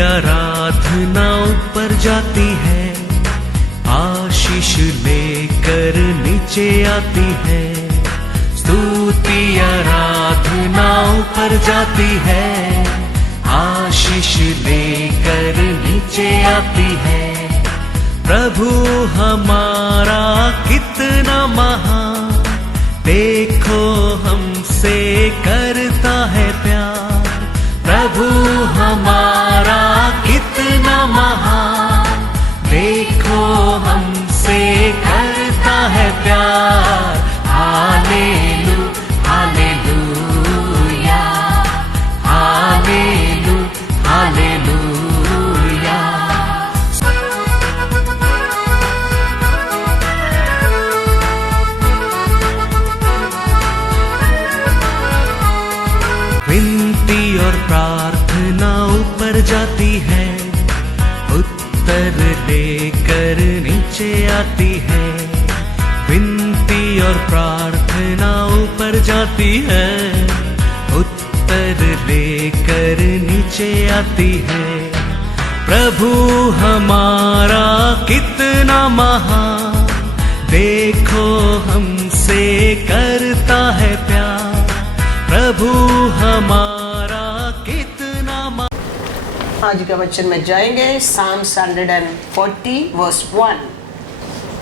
आराधना ऊपर जाती है, आशीष लेकर नीचे आती है। स्तुति आराधना ऊपर जाती है, आशीष लेकर नीचे आती है। प्रभु हमारा कितना महान, देखो हमसे करता है प्यार। प्रभु हमारा कितना महान, देखो हमसे करता है प्यार। हालेलू हालेलूया, हालेलू हालेलूया। विनती और प्रार्थना ऊपर जाती है, उत्तर लेकर नीचे आती है। विनती और प्रार्थना ऊपर जाती है, उत्तर लेकर नीचे आती है। प्रभु हमारा कितना महान, देखो हमसे करता है प्यार। प्रभु हमारा कितना आज के वचन में जाएंगे Psalm 140 verse 1।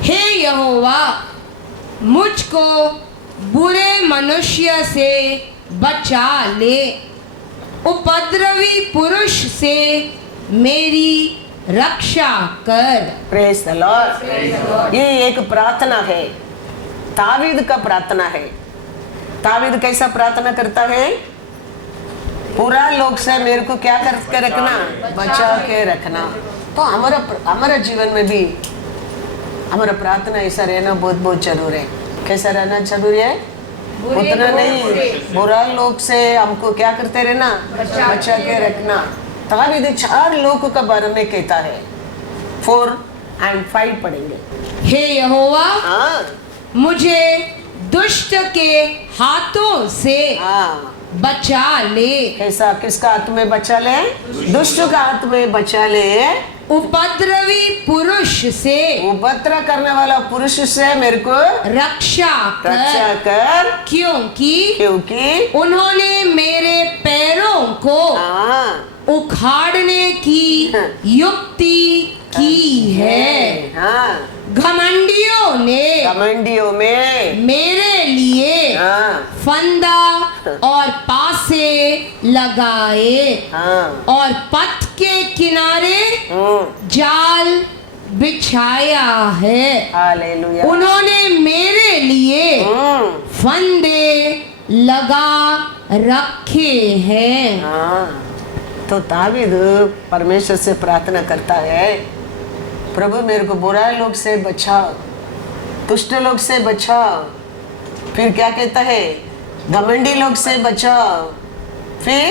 हे यहोवा, मुझको बुरे मनुष्य से बचा ले, उपद्रवी पुरुष से मेरी रक्षा कर। Praise the Lord. ये एक प्रार्थना है, दावीद का प्रार्थना है। दावीद कैसा प्रार्थना करता है? पूरा लोग से मेरे को क्या करके रखना, बचा के रखना। तो हमारा जीवन में भी हमारा प्रार्थना ऐसा रहना बहुत बहुत जरूरी है। कैसा रहना जरूरी है? उतना नहीं, बुरा लोग से हमको क्या करते रहना, बचा के रखना। दावीद 4 लोगों का बारे में कहता है। 4 और 5 पढ़ेंगे। हे यहोवा, मुझे दुष्ट के हाथों से बचा ले। कैसा, किसका हाथ में बचा ले? दुष्ट का हाथ में बचा ले। उपद्रवी पुरुष से, उपद्रव करने वाला पुरुष से मेरे को रक्षा कर, क्योंकि उन्होंने मेरे पैरों को उखाड़ने की युक्ति की है। घमंडियों में मेरे लिए फंदा और पासे लगाए, और पथ के किनारे जाल बिछाया है। हालेलुया। उन्होंने मेरे लिए फंदे लगा रखे हैं। तो दावीद परमेश्वर से प्रार्थना करता है, प्रभु मेरे को बुरा लोग से बचाओ, दुष्ट लोग से बचाओ। फिर क्या कहता है? घमंडी लोग से बचाओ। फिर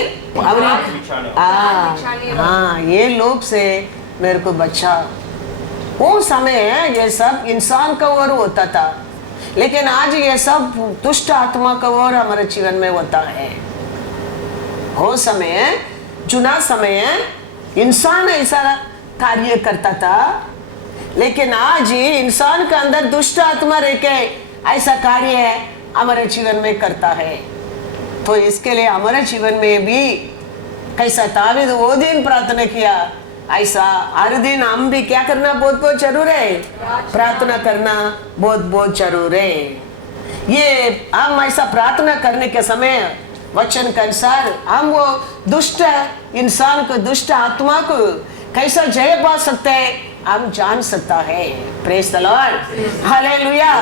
ये लोग से मेरे को बचाओ। वो समय ये सब इंसान का ओर होता था, लेकिन आज ये सब दुष्ट आत्मा का ओर हमारे जीवन में होता है। वो समय, चुना समय इंसान ऐसा कार्य करता था, लेकिन आज ही इंसान के अंदर दुष्ट आत्मा रह के ऐसा कार्य हमारे जीवन में करता है। तो इसके लिए हमारे जीवन में भी कैसा दावीद वो दिन प्रार्थना किया, ऐसा हर दिन हम भी क्या करना बहुत बहुत जरूर है, प्रार्थना करना बहुत बहुत जरूर है। ये हम ऐसा प्रार्थना करने के समय वचन के अनुसार हम वो दुष्ट इंसान को, दुष्ट आत्मा को कैसा जय पा सकते हैं, हम जान सकता है। Praise the Lord, hallelujah.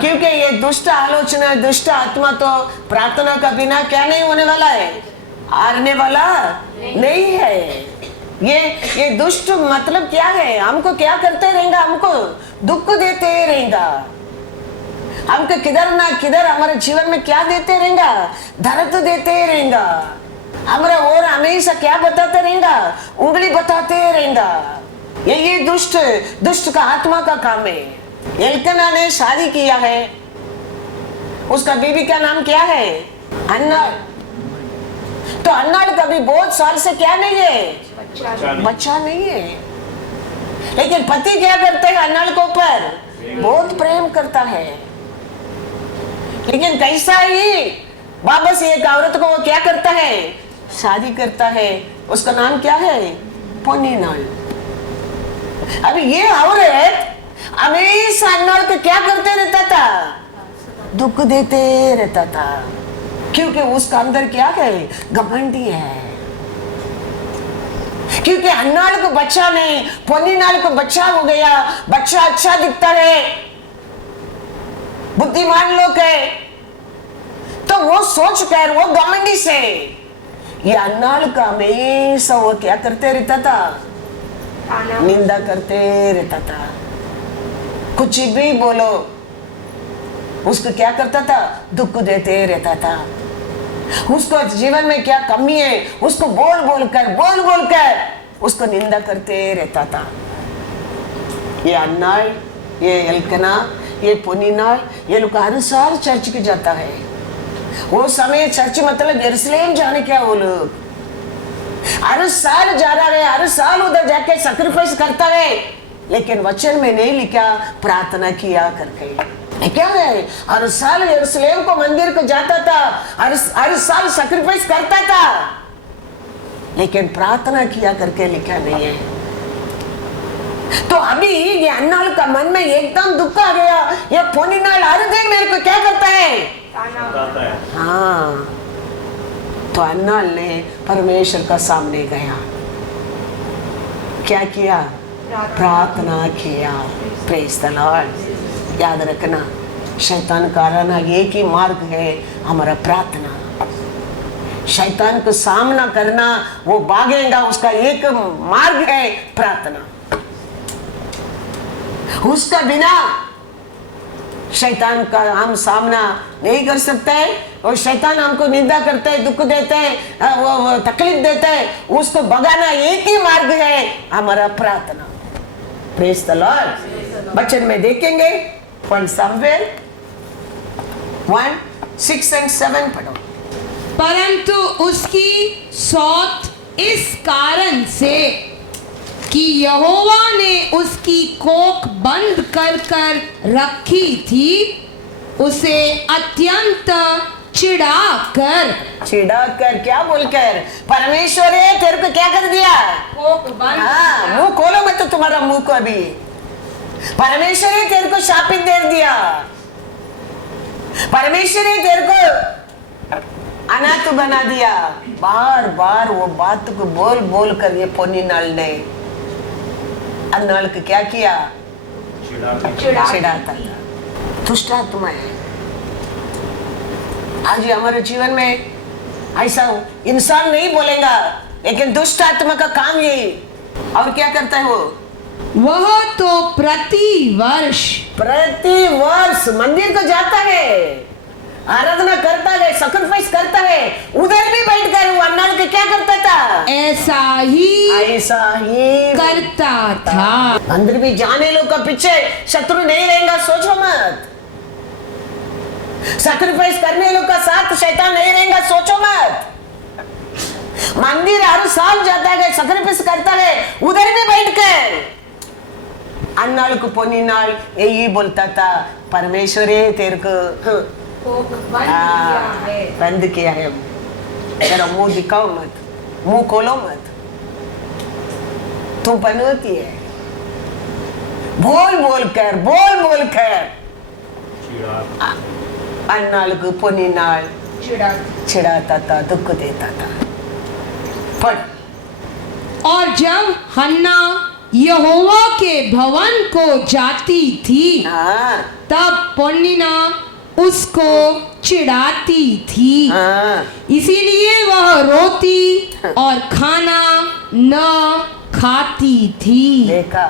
क्योंकि ये दुष्ट आलोचना, दुष्ट आत्मा तो प्रार्थना का बिना क्या नहीं होने वाला है, हारने वाला नहीं है। ये दुष्ट मतलब क्या है? हमको क्या करते रहेगा, हमको दुख देते रहेगा, हमको किधर ना किधर हमारे जीवन में क्या देते रहेगा, दर्द देते रहेगा। हमारा और हमेशा क्या बताते रहेगा, उंगली बताते रहेगा। ये दुष्ट का आत्मा का काम है। एल्कना ने शादी किया है, उसका बीवी का नाम क्या है? अन्ना। तो अन्ना कभी बहुत साल से क्या नहीं है, बच्चा नहीं है। लेकिन पति क्या करते हैं अन्नाल के ऊपर? बहुत प्रेम करता है। लेकिन कैसा ही वापस एक औरत को वो क्या करता है? शादी करता है। उसका नाम क्या है? पोनीनाल। अभी ये औरत हमेशा अन्नाल को क्या करते रहता था? दुख देते रहता था। क्योंकि उसका अंदर क्या है? घमंडी है। क्योंकि अन्नाल को बच्चा नहीं, पोनीनाल को बच्चा हो गया। बच्चा अच्छा दिखता है, बुद्धिमान लोग है, तो वो सोच कर वो घमंडी से ये अन्नाल का हमेशा वो क्या करते रहता था? निंदा करते रहता था। कुछ भी बोलो उसको क्या करता था? दुख देते रहता था। उसको जीवन में क्या कमी है उसको बोल बोल कर उसको निंदा करते रहता था। ये अन्नाल, ये एल्कना, ये पोनीनाल, ये लोग हर साल चर्च के जाता है। वो समय चर्च मतलब यरूशलेम जाने क्या वो लोग हर साल जा रहा है, हर साल उधर जाके सैक्रिफाइस करता है। लेकिन वचन में नहीं लिखा प्रार्थना किया करके। क्या है? हर साल यरूशलेम को मंदिर को जाता था, हर साल सैक्रिफाइस करता था, लेकिन प्रार्थना किया करके लिखा नहीं है। तो अभी ये अन्नाल का मन में एकदम दुख आ गया। ये पोनीनाल हर दिन मेरे को क्या करता है? हाँ, तो अन्नाल ने परमेश्वर का सामने गया, क्या किया? प्रार्थना किया। Praise the Lord. याद रखना, शैतान का आना एक ही मार्ग है, हमारा प्रार्थना। शैतान को सामना करना, वो भागेगा, उसका एक मार्ग है प्रार्थना। उसका बिना शैतान का हम सामना नहीं कर सकते हैं। और शैतान हमको निंदा करता है, दुख देता है, वो तकलीफ देता है, उसको भगाना एक ही मार्ग है, हमारा प्रार्थना। Praise the Lord. वचन में देखेंगे 1 Samuel 1:6 और 7 पढ़ो। परंतु उसकी सौत इस कारण से कि यहोवा ने उसकी कोख बंद कर रखी थी, उसे अत्यंत चिढ़ाकर क्या बोलकर? परमेश्वर है तेरे को क्या कर दिया? कोख बंद। हाँ, मुंह खोलो मत तुम्हारा मुंह को अभी। परमेश्वर ने तेरे को शापित दे दिया। परमेश्वर ने तेरे को अनाथ बना दिया। बार बार वो बात को बोल बोल कर ये पोनीनाल ने अन्नाल को क्या किया? चिढ़ाता था। दुष्ट आत्मा है। आज हमारे जीवन में ऐसा इंसान नहीं बोलेगा, लेकिन दुष्ट आत्मा का काम यही। और क्या करता है वो? वह तो प्रति वर्ष मंदिर को जाता है, आराधना करता है, सैक्रिफाइस करता है, उधर भी बैठकर वो अन्नाल को क्या करता था? ऐसा ही करता था। मंदिर भी जाने लोग का पीछे शत्रु नहीं रहेगा, सोचो मत। सैक्रिफाइस करने लोग का साथ शैतान नहीं रहेगा, सोचो मत। मंदिर हर साल जाता है, सैक्रिफाइस करता है, उधर भी बैठकर अन्नाल को पोनीनाल यही बोलता था, परमेश्वर तेरे को बंद किया है। तेरा मुंह दिखाओ मत, मुंह खोलो मत, तुम पनौती है। बोल बोल कर अन्नाल को पोनीनाल चिढ़ाता था, दुख देता था। पढ़। और जब हन्ना यहोवा के भवन को जाती थी, तब पोनीना उसको चिढ़ाती थी। इसीलिए वह रोती और खाना न खाती थी। देखा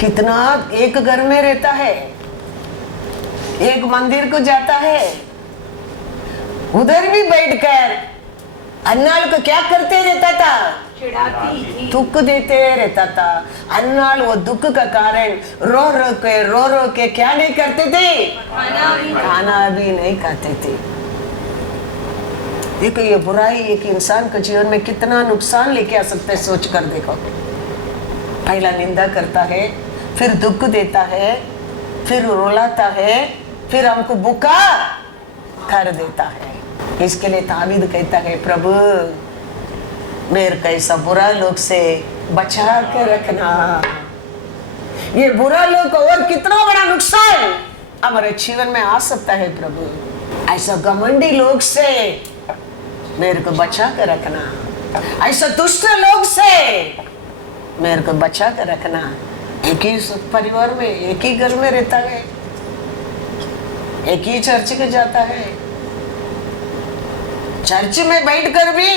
कितना एक घर में रहता है, एक मंदिर को जाता है, उधर भी बैठकर अन्नाल को क्या करते रहता था? चिढ़ाती थी, दुख देते रहता था। अन्नाल वो दुख का कारण रो रो के क्या नहीं करते थे? खाना भी नहीं खाते थे। देखो ये बुराई एक इंसान के जीवन में कितना नुकसान लेके आ सकता है, सोच कर देखो। पहला निंदा करता है, फिर दुख देता है, फिर रुलाता है, फिर हमको बुका कर देता है। इसके लिए ताबीद कहता है, प्रभु मेरे को ऐसा बुरा लोग से बचा के रखना। ये बुरा लोग और कितना बड़ा नुकसान हमारे जीवन में आ सकता है प्रभु, ऐसा घमंडी लोग से मेरे को बचा के रखना, ऐसा दुष्ट लोग से मेरे को बचा के रखना। एक ही परिवार में, एक ही घर में रहता है, एक ही चर्च के जाता है, चर्च में बैठकर भी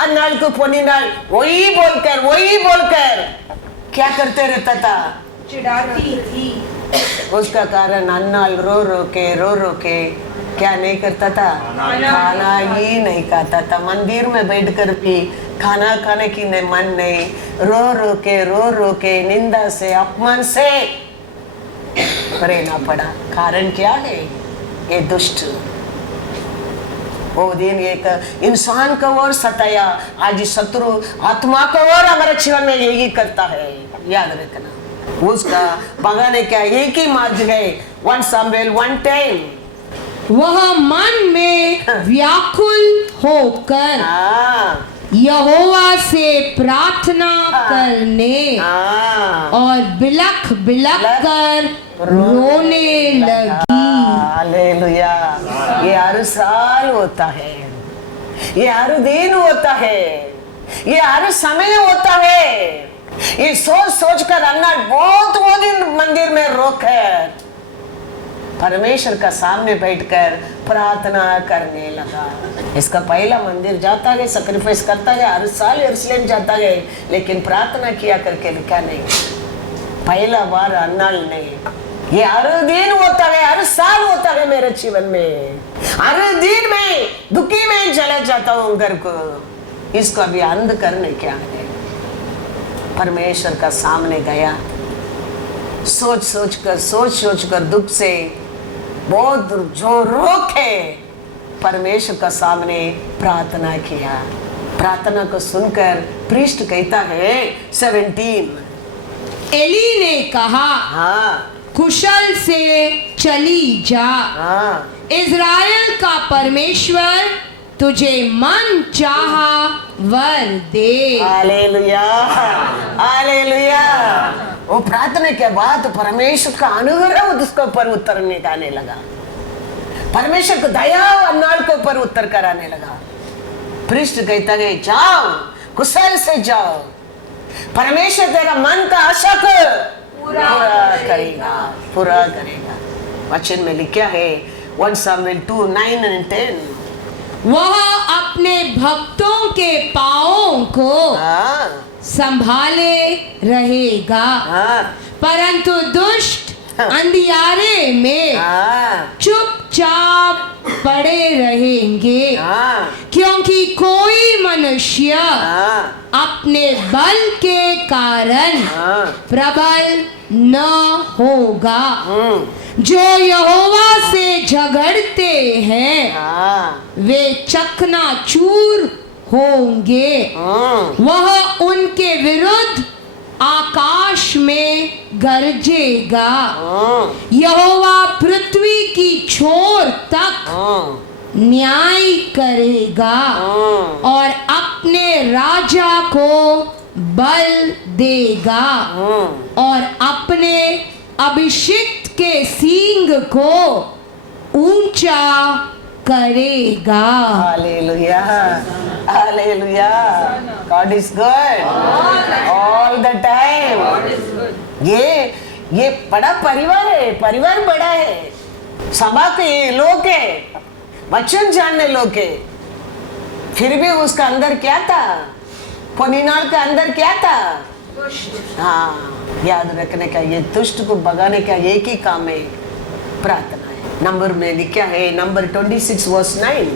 अन्नाल को पोनी नाल वही बोलकर क्या करते रहता था, चिढ़ाती थी। उसका कारण अन्नाल रो रो के क्या नहीं करता था, खाना ही नहीं खाता था। मंदिर में बैठकर भी खाना खाने की मन नहीं, रो रो के निंदा से अपमान से रहना पड़ा। कारण क्या है, ये दुष्ट। वो दिन एक इंसान को और सताया, आज शत्रु आत्मा को और हमारे जीवन में यही करता है, याद रखना। उसका भगाने का एक ही मार्ग है, 1 सामुएल 1:10। वह मन में व्याकुल होकर यहोवा से प्रार्थना करने और बिलख कर रोने लगी। हालेलुया। ये हर साल होता है, ये हर दिन होता है, ये हर समय होता है। ये सोच कर अन्ना बहुत वो दिन मंदिर में रोकर परमेश्वर का सामने बैठकर प्रार्थना करने लगा। इसका पहला मंदिर जाता है, सैक्रिफाइस करता है, हर साल यरूशलेम जाता है, लेकिन प्रार्थना किया करके लिखा नहीं। पहला बार अन्नाल नहीं, ये हर दिन होता है, हर साल होता है मेरे जीवन में। हर दिन में दुखी में चला जाता हूँ घर को। इसको अभी अंध करने क्या है। परमेश्वर का सामने गया, सोच कर दुख से बहुत जो रोके परमेश्वर का सामने प्रार्थना किया। प्रार्थना को सुनकर प्रीस्ट कहता है 17, एली ने कहा, कुशल से चली जा, इज़राइल का परमेश्वर तुझे मन चाहा वर दे। Hallelujah, hallelujah. वो प्रार्थना के बाद परमेश्वर का अनुग्रह उसके ऊपर उत्तर निकालने लगा। परमेश्वर को दया अन्नाल के ऊपर उत्तर कराने लगा। प्रीस्ट कहता है, जाओ कुशल से जाओ, परमेश्वर तेरा मन का आशा को पूरा करेगा। वचन में लिखा है 1 सामुएल 2:9 and 10। वह अपने भक्तों के पांवों को संभाले रहेगा, परंतु दुष्ट अंधियारे में चुपचाप पड़े रहेंगे, क्योंकि कोई मनुष्य अपने बल के कारण प्रबल न होगा। जो यहोवा से झगड़ते हैं वे चकनाचूर होंगे। वह उनके विरुद्ध आकाश में गरजेगा। यहोवा पृथ्वी की छोर तक न्याय करेगा और अपने राजा को बल देगा और अपने अभिषिक्त के सींग को ऊंचा करेगा। Hallelujah, hallelujah. God is good all the time। ये बड़ा परिवार है, परिवार बड़ा है, सभा के लोग है, वचन जानने लोग है। फिर भी उसका अंदर क्या था, पोनीनाल का अंदर क्या था? हाँ, याद रखने का, ये दुष्ट को भगाने का एक ही काम है, प्रार्थना है। नंबर में लिखा है, नंबर 26:9।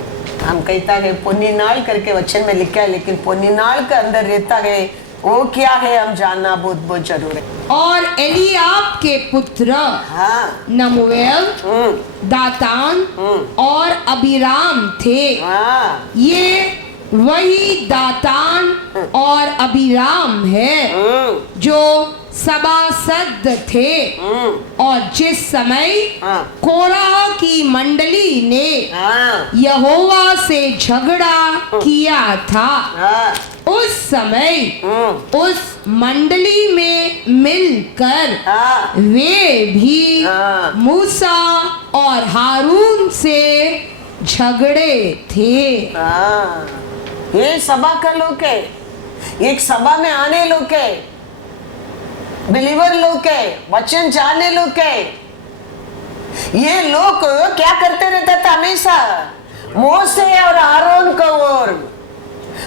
हम कहता है पोनीनाल करके वचन में लिखा है, लेकिन पोनीनाल का अंदर रहता है वो क्या है हम जानना बहुत बहुत जरूर है। और एलियाब के पुत्र हाँ नमुएल, हम्म दातान और अबीराम थे। हाँ ये वही दातान और अबीराम है जो सभासद थे। और जिस समय हाँ। कोरह की मंडली ने हाँ यहोवा से झगड़ा किया था, हाँ उस समय उस मंडली में मिलकर हाँ वे भी हाँ। मूसा और हारून से झगड़े थे। हाँ। ये सभा का लोग है, एक सभा में आने लोग है, बिलीवर लोग है, वचन जानने लोग है। ये लोग क्या करते रहता था हमेशा? मोसे और आरोन का ओर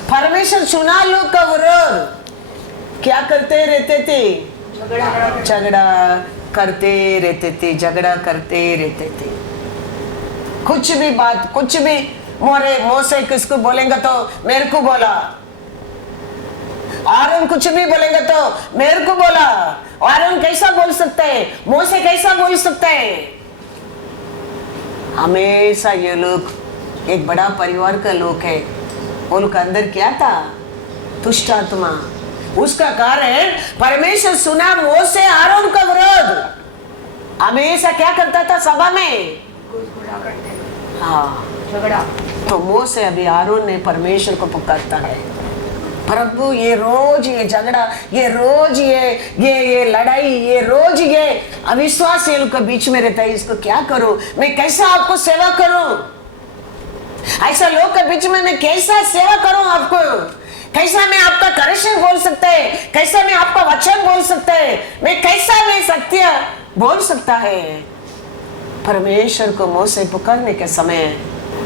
परमेश्वर चुना लोग का विरोध क्या करते रहते थे? झगड़ा करते रहते थे, झगड़ा करते रहते थे। कुछ भी बात, कुछ भी मोसे किसको बोलेंगे तो मेरे को बोला, आरोन कुछ भी बोलेंगे तो मेरे को बोला। आरोन कैसा बोल सकते हैं? मोसे कैसा बोल सकते हैं? हमेशा ये लोग एक बड़ा परिवार का लोग है। उनके अंदर क्या था? दुष्ट आत्मा। उसका कारण परमेश्वर सुना मोसे आरोन का विरोध। हमेशा क्या करता था सभा में? हाँ झगड़ा। तो मोसे अभी आरोन ने परमेश्वर को पुकारता है, प्रभु ये रोज ये झगड़ा, ये रोज ये लड़ाई, ये रोज ये अविश्वास लोग के बीच में रहता है, इसको क्या करूं? मैं कैसा आपको सेवा करूं? ऐसा लोग के बीच में मैं कैसा सेवा करूं आपको? कैसा मैं आपका करेक्शन बोल सकता है? कैसा मैं आपका वचन बोल सकता है? मैं कैसा मैं सत्य बोल सकता है? परमेश्वर को मोसे पुकारने के समय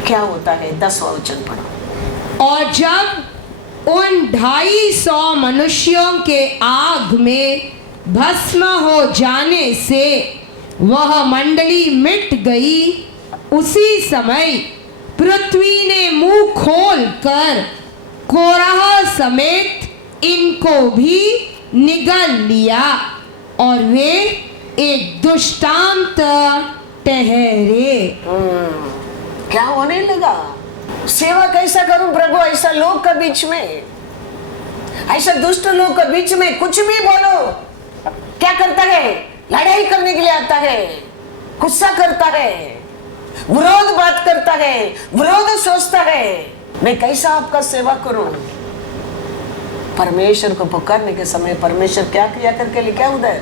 क्या होता है? 10वां वचन पढ़ो। और जब उन 250 मनुष्यों के आग में भस्म हो जाने से वह मंडली मिट गई, उसी समय पृथ्वी ने मुंह खोलकर कोरह समेत इनको भी निगल लिया और वे एक दृष्टांत ठहरे। क्या होने लगा? सेवा कैसा करूं प्रभु? ऐसा लोग के बीच में, ऐसा दुष्ट लोग के बीच में कुछ भी बोलो, क्या करता है? लड़ाई करने के लिए आता है, गुस्सा करता है, विरोध बात करता है, विरोध सोचता है। मैं कैसा आपका सेवा करूं? परमेश्वर को पुकारने के समय परमेश्वर क्या किया करके लिखा उधर?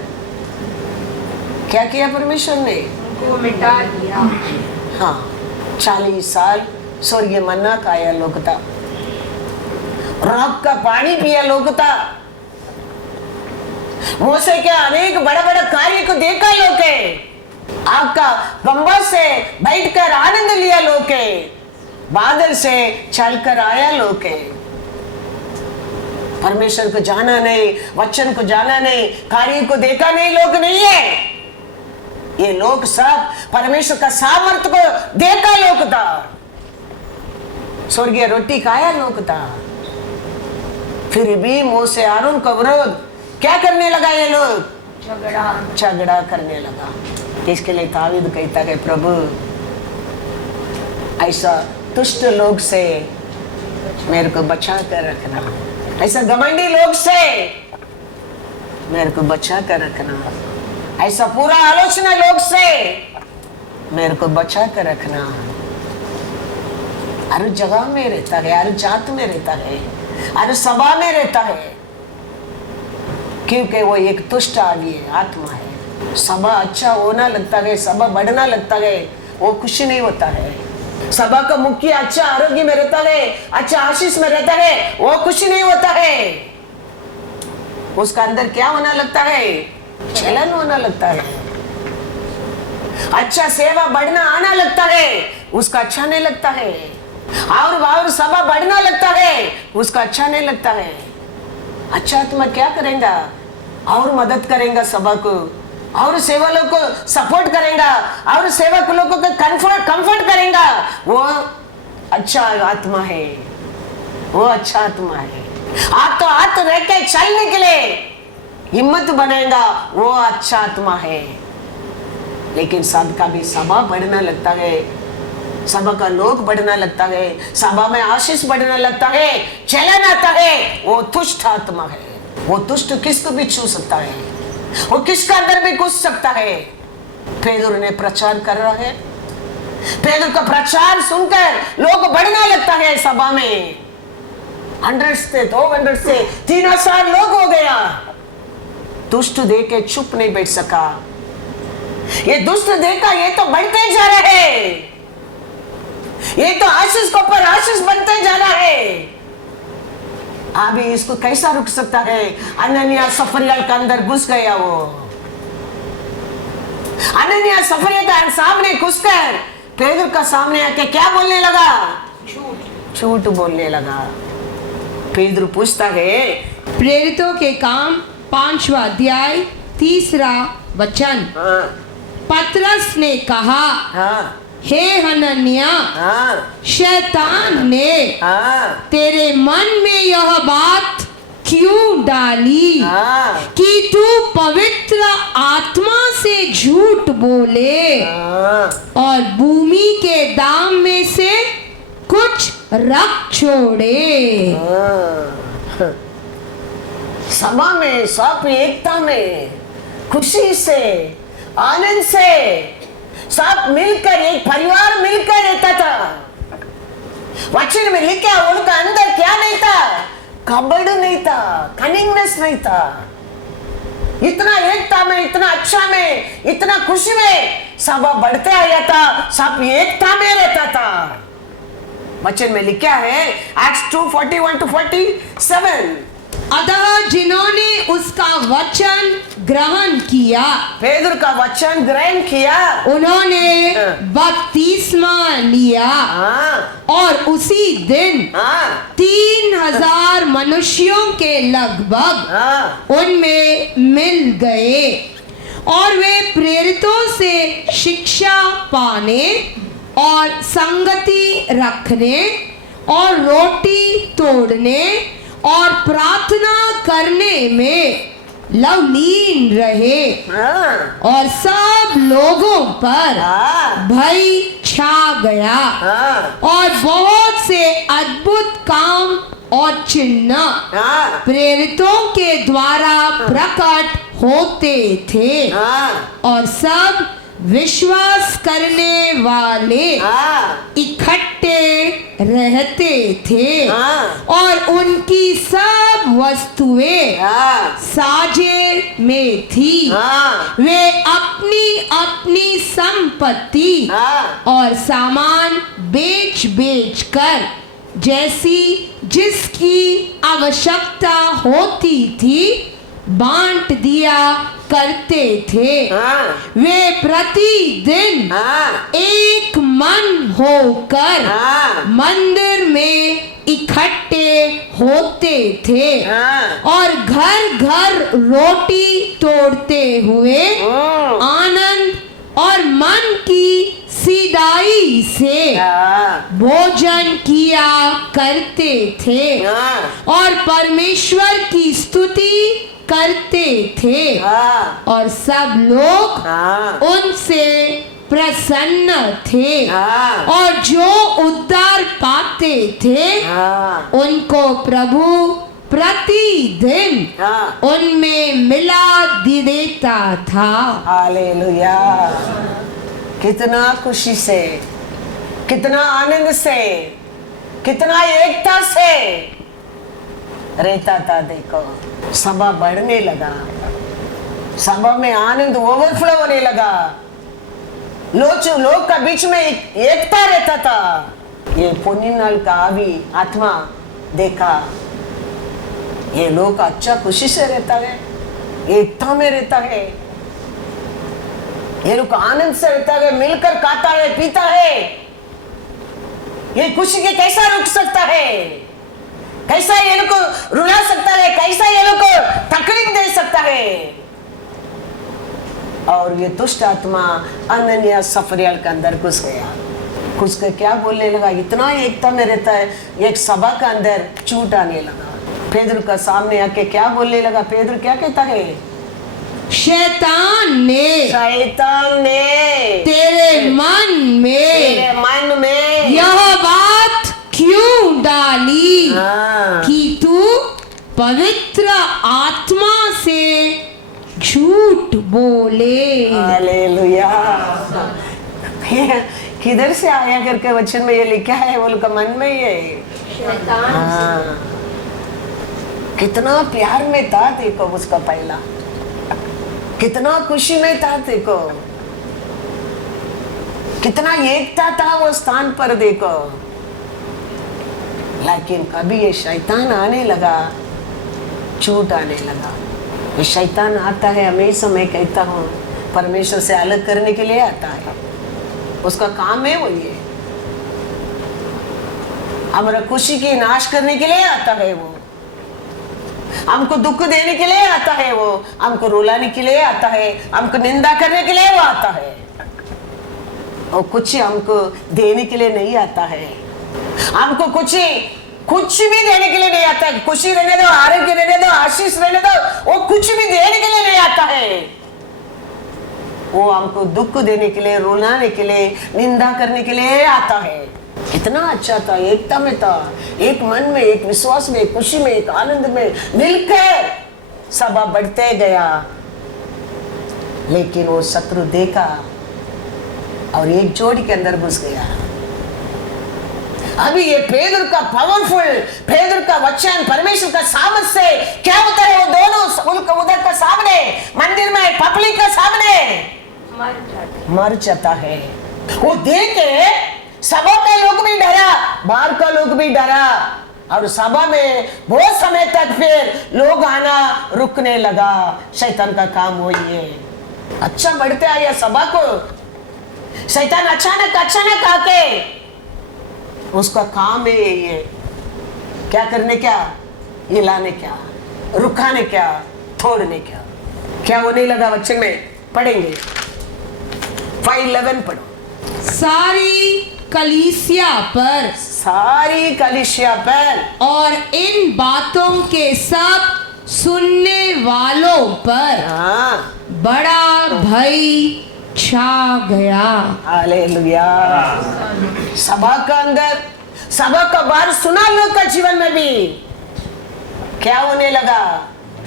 क्या किया परमेश्वर ने? उनको मिटा दिया। हाँ 40 साल स्वर्गीय मन्ना खाया लोग था, राख का पानी पिया लोग था, मोसे के अनेक बड़ा बड़ा कार्य को देखा लोग है, आपका गंबा से बैठकर आनंद लिया लोग है, बादल से चलकर आया लोग है। परमेश्वर को जाना नहीं, वचन को जाना नहीं, कार्य को देखा नहीं लोग नहीं है। ये लोग सब परमेश्वर का सामर्थ्य को देखा लोग था, स्वर्गीय रोटी खाया लोग था। फिर भी मोसे आरोन का विरोध क्या करने लगा? ये लोग झगड़ा करने लगा। इसके लिए दाऊद कहता है, प्रभु ऐसा दुष्ट लोग से मेरे को बचा कर रखना, ऐसा घमंडी लोग से मेरे को बचा कर रखना, ऐसा पूरा आलोचना लोग से मेरे को बचा कर रखना। हर जगह में रहता है, हर जात में रहता है, हर सभा में रहता है, क्योंकि वो एक दुष्ट आदमी है, आत्मा है। सभा अच्छा होना लगता है, सभा बढ़ना लगता है, वो खुश नहीं होता है। सभा का मुख्य अच्छा आरोग्य में रहता है, अच्छा आशीष में रहता है, वो खुश नहीं होता है। उसका अंदर क्या होना लगता है? चलन होना लगता है। अच्छा सेवा बढ़ना आना लगता है, उसका अच्छा नहीं लगता है। और सभा बढ़ना लगता है, उसका अच्छा नहीं लगता है। अच्छा आत्मा क्या करेगा? और मदद करेगा सभा को, और सेवा लोग को सपोर्ट करेगा, और सेवक लोगों को कंफर्ट करेगा। वो अच्छा आत्मा है, वो अच्छा आत्मा है। आप तो हाथ रख के चलने के लिए हिम्मत बनेगा, वो अच्छा आत्मा है। लेकिन सबका भी सभा बढ़ना लगता है, सभा का लोग बढ़ना लगता है, सभा में आशीष बढ़ने लगता है, चलन आता है, वो दुष्ट आत्मा है। वो दुष्ट किसको भी छू सकता है, वो किसका अंदर भी घुस सकता है। पेदुर ने प्रचार कर रहा है, पेदुर का प्रचार सुनकर लोग बढ़ना लगता है सभा में। 100 से 200 से 3000 लोग हो गया। दुष्ट देख के चुप नहीं बैठ सका। ये दुष्ट देखा, ये तो बढ़ते जा रहा है, ये तो आशीष को पर आशीष बनते जा रहा है। अभी इसको कैसा रुक सकता है। अनन्या सफरिया के अंदर घुस गया। वो अनन्या सफरिया के सामने घुसकर पेदुर का सामने आके क्या बोलने लगा? झूठ बोलने लगा। पेदुर पूछता है, प्रेरितों के काम 5वां अध्याय 3रा वचन। पतरस ने कहा, हे हनन्या, शैतान ने तेरे मन में यह बात क्यों डाली कि तू पवित्र आत्मा से झूठ बोले और भूमि के दाम में से कुछ रख छोड़े। सभा में सब एकता में, खुशी से, आनंद से सब मिलकर, एक परिवार मिलकर रहता था। वचन में लिखा, उनका अंदर क्या नहीं था? कपड़ नहीं था, कनिंगनेस नहीं था। इतना एकता में, इतना अच्छा में, इतना खुशी में सब बढ़ते आया था, सब एकता में रहता था। वचन में लिखा है Acts 2:41-47। अतः जिन्होंने उसका वचन ग्रहण किया, पेदुर का वचन ग्रहण किया, उन्होंने बपतिस्मा लिया और उसी दिन 3000 मनुष्यों के लगभग उनमें मिल गए और वे प्रेरितों से शिक्षा पाने और संगति रखने और रोटी तोड़ने और प्रार्थना करने में लवलीन रहे और सब लोगों पर भय छा गया और बहुत से अद्भुत काम और चिन्ह प्रेरितों के द्वारा प्रकट होते थे और सब विश्वास करने वाले इकट्ठे रहते थे और उनकी सब वस्तुएं साझे में थी। वे अपनी अपनी संपत्ति और सामान बेच बेच कर जैसी जिसकी आवश्यकता होती थी बांट दिया करते थे। वे प्रतिदिन एक मन होकर मंदिर में इकट्ठे होते थे और घर घर रोटी तोड़ते हुए आनंद और मन की सीधाई से भोजन किया करते थे और परमेश्वर की स्तुति करते थे और सब लोग उनसे प्रसन्न थे और जो उद्धार पाते थे उनको प्रभु प्रतिदिन उनमें मिला देता था। हालेलुया। कितना खुशी से, कितना आनंद से, कितना एकता से रहता था। देखो सभा बढ़ने लगा, सभा में आनंद ओवरफ्लो होने लगा, लोग का बीच में एकता रहता था। ये पुण्यनाल का आवी आत्मा देखा, ये लोग अच्छा खुशी से रहता है, एकता में रहता है, ये लोग आनंद से रहता है, मिलकर खाता है, पीता है। ये खुशी के कैसा रुक सकता है? कैसा ये लोग को रुला सकता है? कैसा ये लोग को तकलीफ दे सकता है? और ये दुष्ट आत्मा अनन्या सफरियाल के अंदर घुस गया। घुस कर क्या बोलने लगा? इतना एकता में रहता है, एक सभा के अंदर झूठ आने लगा। पेदर का सामने आके क्या बोलने लगा? पेदर क्या कहता है? शैतान ने तेरे मन में यह बात क्यों डाली कि तू पवित्र आत्मा से झूठ बोले। हालेलुया। किधर से आया करके वचन में ये लिखा है? वो लोग का मन में ये कितना प्यार में था देखो उसका पहला, कितना खुशी में था देखो, कितना एकता था वो स्थान पर देखो। लेकिन कभी ये शैतान आने लगा, झूठ आने लगा। ये शैतान आता है हमेशा, मैं कहता हूँ परमेश्वर से अलग करने के लिए आता है, उसका काम है वो ये। हमारा खुशी की नाश करने के लिए आता है वो, हमको दुख देने के लिए आता है वो, हमको रुलाने के लिए आता है, हमको निंदा करने के लिए वो आता है। और कुछ हमको देने के लिए नहीं आता है, हमको कुछ भी देने के लिए नहीं आता है। खुशी रहने दो, आरोग्य रहने दो, आशीष रहने दो, वो कुछ भी देने के लिए नहीं आता है। वो हमको दुख देने के लिए, रुलाने के लिए, निंदा करने के लिए आता है। इतना अच्छा था, एकता में था, एक मन में, एक विश्वास में, एक खुशी में, एक आनंद में मिलकर सभा बढ़ते गया। लेकिन वो शत्रु देखा और एक जोड़ी के अंदर घुस गया। अभी ये पेदर का पावरफुल, पेदर का वचन, परमेश्वर का सामर्थ से क्या होता है? वो दोनों उधर का सामने मंदिर में, पब्लिक का सामने मर जाता है। वो देख के सभा के लोग भी डरा, बाहर का लोग भी डरा, और सभा में बहुत समय तक फिर लोग आना रुकने लगा। शैतान का काम वही है। अच्छा बढ़ते आया सभा को, शैतान अचानक आके उसका काम है ये क्या करने, क्या हिलाने, क्या रुकाने, क्या तोड़ने, क्या होने लगा? वचन में पढ़ेंगे 5:11 पढ़ो। सारी कलीसिया पर और इन बातों के सब सुनने वालों पर बड़ा भय छा गया। हालेलुया। सभा का अंदर, सभा का बाहर सुना लोग का जीवन में भी क्या होने लगा?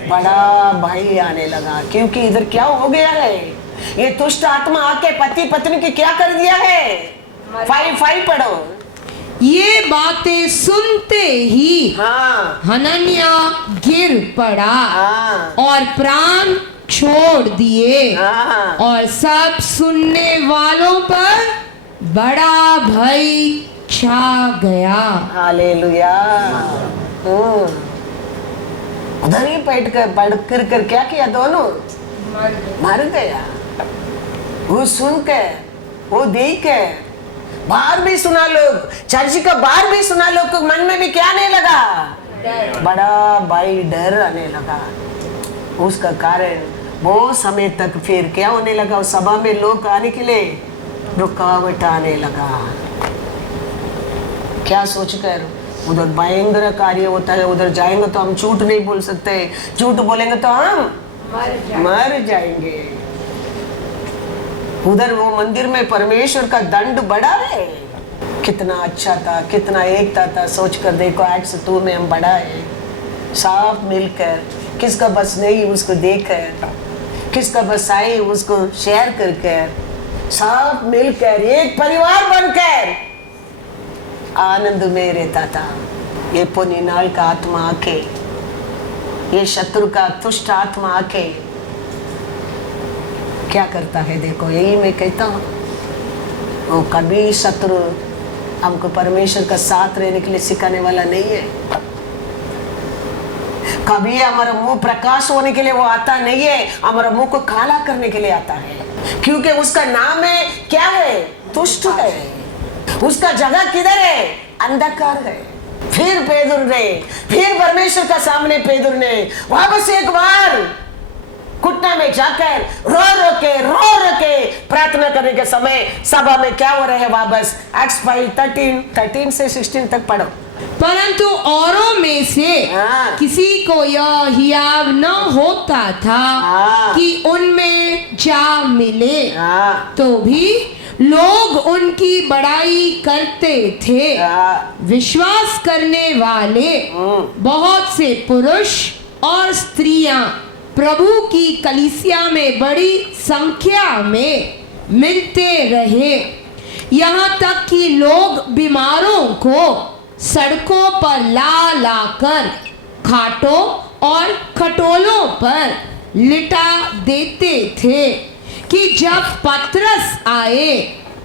बड़ा भय आने लगा। क्योंकि इधर क्या हो गया है? ये दुष्ट आत्मा आके पति पत्नी की क्या कर दिया है? 5 पढ़ो। ये बातें सुनते ही हनन्या गिर पड़ा और प्राण छोड़ दिए, और सब सुनने वालों पर बड़ा भय छा गया। हालेलुया। उधर ही बैठ कर क्या किया? दोनों मर गया। वो सुन के, वो देख के, बाहर भी सुना लोग, चर्च का बाहर भी सुना लोग को मन में भी क्या आने लगा? बड़ा भाई डर आने लगा। उसका कारण बहुत समय तक फिर क्या होने लगा? उस सभा में लोग आने के लिए रुकावट आने लगा। क्या सोचकर उधर भयंकर कार्य होता है। उधर जाएंगे तो हम झूठ नहीं बोल सकते, झूठ बोलेंगे तो हम मर जाएंगे। उधर वो मंदिर में परमेश्वर का दंड बड़ा है। कितना अच्छा था, कितना एकता था। सोच कर देखो, एक्ट्स 2 में हम बड़ा है, साफ मिलकर, किसका बस नहीं उसको देखकर, किसका बस आई उसको शेयर करकर, साफ मिलकर एक परिवार बनकर आनंद में रहता था। ये पुनिनाल का आत्मा आके, ये शत्रु का दुष्ट आत्मा आके क्या करता है? देखो, यही मैं कहता हूँ, वो कभी शत्रु हमको परमेश्वर का साथ रहने के लिए सिखाने वाला नहीं है। कभी हमारा मुंह प्रकाश होने के लिए वो आता नहीं है, हमारा मुंह को काला करने के लिए आता है। क्योंकि उसका नाम है क्या है? दुष्ट है। उसका जगह किधर है? अंधकार है। फिर पेदुर ने, फिर परमेश्वर का सामने पेदुर ने वापस एक बार घुटना में जाकर रो के प्रार्थना करने के समय सभा में क्या हो रहे हैं? वापस एक्ट्स 5:13 से 16 तक पढ़ो। परंतु औरों में से हाँ। किसी को यह हियाव न होता था हाँ। कि उनमें जा मिले, हाँ तो भी लोग उनकी बड़ाई करते थे। हाँ विश्वास करने वाले बहुत से पुरुष और स्त्रियां प्रभु की कलीसिया में बड़ी संख्या में मिलते रहे, यहाँ तक कि लोग बीमारों को सड़कों पर ला लाकर खाटों और खटोलों पर लिटा देते थे कि जब पतरस आए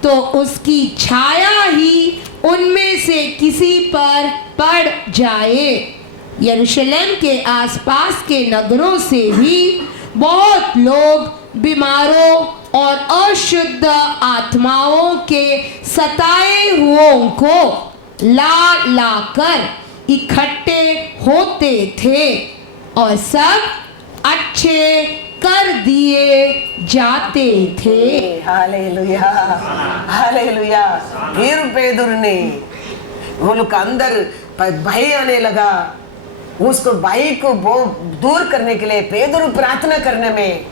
तो उसकी छाया ही उनमें से किसी पर पड़ जाए। यरूशलेम के आसपास के नगरों से भी बहुत लोग बीमारों और अशुद्ध आत्माओं के सताए हुओं को ला लाकर इकट्ठे होते थे और सब अच्छे कर दिए जाते थे। Hallelujah hallelujah. फिर पेदुर ने वो लोग अंदर भय आने लगा, उसको भय को दूर करने के लिए पेदुर प्रार्थना करने में,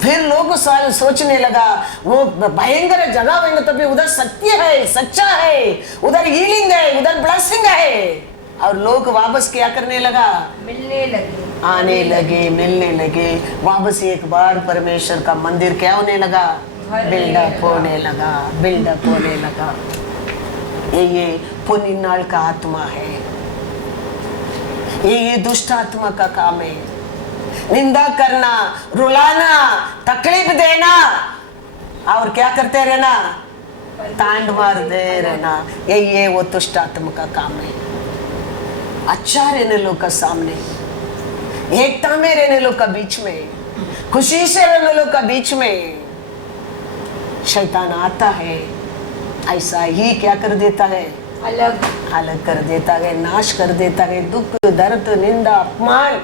फिर लोग सोचने लगा वो भयंकर जगह होंगे तो भी उधर सत्य है, सच्चा है, उधर हीलिंग है, उधर ब्लेसिंग है। और लोग वापस क्या करने लगा, मिलने लगे, आने लगे, मिलने लगे। वापस एक बार परमेश्वर का मंदिर क्या होने लगा, बिल्डअप होने लगा, बिल्डअप होने लगा। ये पुनिनाल का आत्मा है, ये दुष्ट आत्मा का काम है। निंदा करना, रुलाना, तकलीफ देना और क्या करते रहना, तांड मारते रहना, ये वो दुष्ट आत्मा का काम है। अच्छा रहने लोग का सामने, एकता में रहने लोग का बीच में, खुशी से रहने लोग का बीच में शैतान आता है, ऐसा ही क्या कर देता है, अलग अलग कर देता है, नाश कर देता है, दुख दर्द निंदा अपमान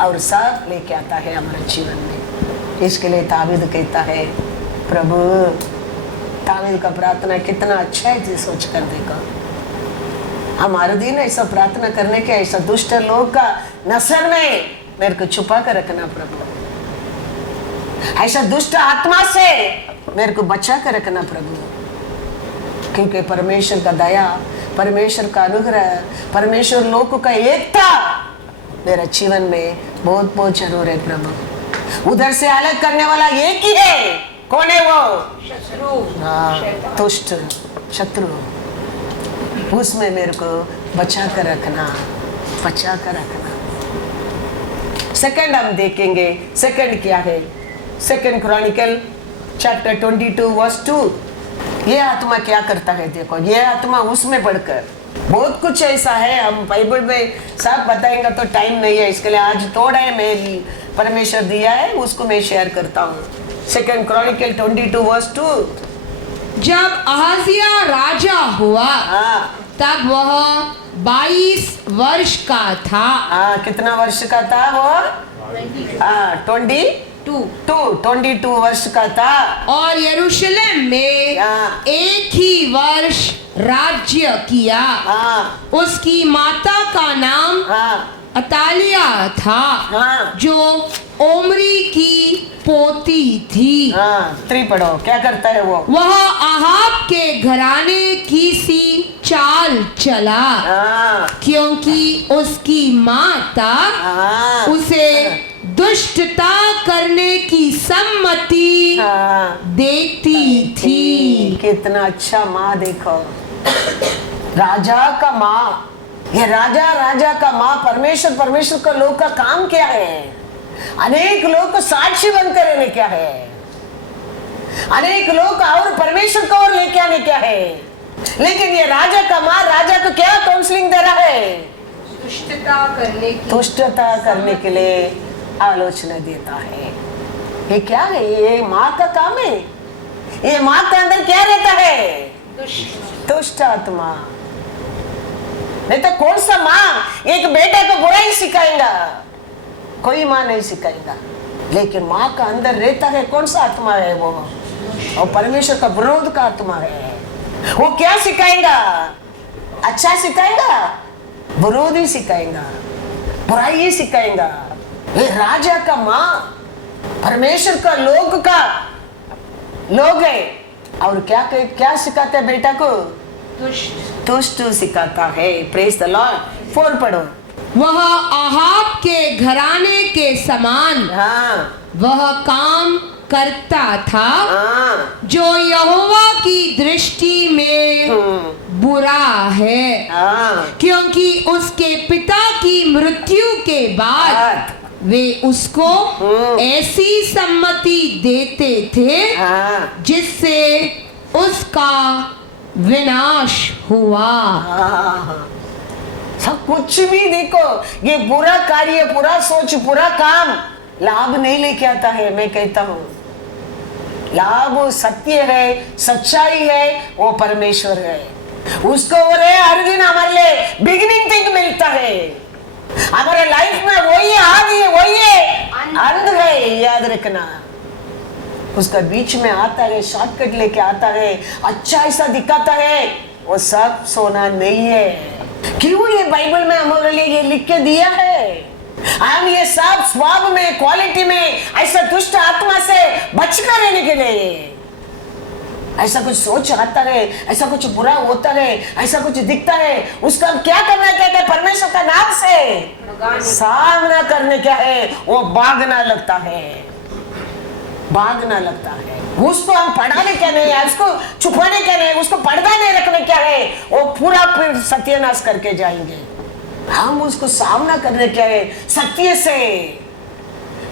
और सब लेके आता है हमारे जीवन में। इसके लिए तावीद कहता है, प्रभु तावीद का प्रार्थना कितना अच्छा है, सोच कर देखो। हमारे दिन ऐसा प्रार्थना करने के, ऐसा दुष्ट लोग का नसर में मेरे को छुपा कर रखना प्रभु, ऐसा दुष्ट आत्मा से मेरे को बचा कर रखना प्रभु, क्योंकि परमेश्वर का दया, परमेश्वर का अनुग्रह, परमेश्वर लोगों का एकता मेरा जीवन में बहुत बहुत जरूर है प्रभु। उधर से अलग करने वाला एक ही है, कौन है वो, शत्रु, हाँ दुष्ट शत्रु, उसमें मेरे को बचा कर रखना, बचा कर रखना। सेकंड हम देखेंगे, सेकंड क्या है, सेकंड क्रॉनिकल चैप्टर 22 वर्स 2। ये आत्मा क्या करता है, देखो ये आत्मा उसमें बढ़कर बहुत कुछ ऐसा है, हम बाइबल में सब बताएंगे तो टाइम नहीं है, इसके लिए आज थोड़ा है मैं परमेश्वर दिया है उसको मैं शेयर करता हूँ। Second chronicle 22 verse 2। जब अहजिया राजा हुआ तब वह 22 वर्ष का था। कितना वर्ष का था वो, 22 वर्ष का था। और यरूशलेम में एक ही वर्ष राज्य किया। उसकी माता का नाम अतालिया था, जो ओमरी की पोती थी। 3 पढ़ो, क्या करता है वो, वह आहाब के घराने की सी चाल चला, क्योंकि उसकी माता उसे दुष्टता करने की सम्मति देती थी। कितना अच्छा माँ, देखो राजा का माँ, ये राजा का माँ, परमेश्वर का लोग का काम क्या है, अनेक लोग को साक्षी बनकर रहने क्या है, अनेक लोग और परमेश्वर को और लेके आने क्या है। लेकिन ये राजा का माँ राजा को क्या काउंसलिंग दे रहा है, दुष्टता करने के लिए आलोचना देता है। ये क्या है, ये माँ का काम है। ये माँ के अंदर क्या रहता है, दुष्ट आत्मा। नहीं तो कौन सा माँ एक बेटे को बुराई सिखाएगा, कोई माँ नहीं सिखाएगा। लेकिन माँ का अंदर रहता है कौन सा आत्मा है वो, और परमेश्वर का विरोध का आत्मा है। वो क्या सिखाएगा, अच्छा सिखाएगा, विरोधी सिखाएगा, बुराई सिखाएगा। ये राजा का माँ, परमेश्वर का लोग है, और क्या सिखाते बेटा को? तुष्ट सिखाता है। Praise the Lord. 4 पढ़ो। वह आहाब के घराने के समान वह काम करता था जो यहोवा की दृष्टि में बुरा है, क्योंकि उसके पिता की मृत्यु के बाद वे उसको ऐसी सम्मति देते थे जिससे उसका विनाश हुआ। सब कुछ भी देखो, ये बुरा कार्य, बुरा सोच, बुरा काम लाभ नहीं लेके आता है। मैं कहता हूँ लाभ सत्य है, सच्चाई है, वो परमेश्वर है। उसको हर दिन हमारे लिए बिगिनिंग थिंग मिलता है। हमारे लाइफ में वही आग है, वही अंत है, याद रखना। उसका बीच में आता है, शॉर्टकट लेके आता है, अच्छा ऐसा दिखाता है, वो सब सोना नहीं है। क्यों ये बाइबल में हमारे लिए ये लिख के दिया है? हम ये सब स्वभाव में, क्वालिटी में ऐसा दुष्ट आत्मा से बचकर रहने के लिए। ऐसा कुछ सोच आता है, ऐसा कुछ बुरा होता है, ऐसा कुछ दिखता है, उसका हम क्या करना कहते हैं? परमेश्वर का नाम से सामना करने क्या है? वो भागना लगता है, भागना लगता है। उसको हम पढ़ाने क्या नहीं है, उसको छुपाने क्या नहीं, उसको पर्दा नहीं रखने क्या है, वो पूरा फिर सत्यानाश करके जाएंगे। हम उसको सामना करने क्या है? सत्य से,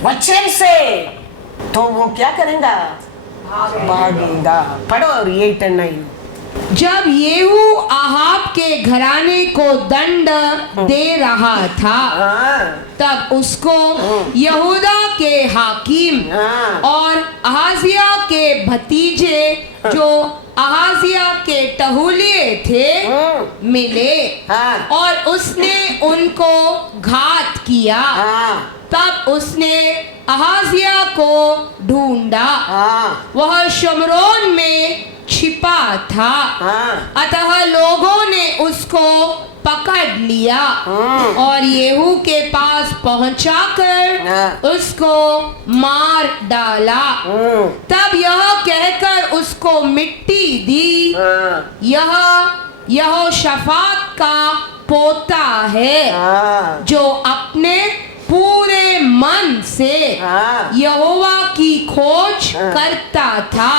वचन से, तो वो क्या करेगा? भागेगा। पढ़ो 8 और 9। जब येहू आहाब के घराने को दंड दे रहा था तब उसको यहूदा के हाकिम और अहाजिया के भतीजे जो अहाजिया के टहुलिए थे मिले और उसने उनको घात किया। तब उसने अहाजिया को ढूंढा, वह शमरोन में छिपा था, अतः लोगों ने उसको पकड़ लिया और येहू के पास पहुंचाकर उसको मार डाला। तब यह कहकर उसको मिट्टी दी, यह यहोशाफात का पोता है जो अपने पूरे मन से यहोवा की खोज करता था।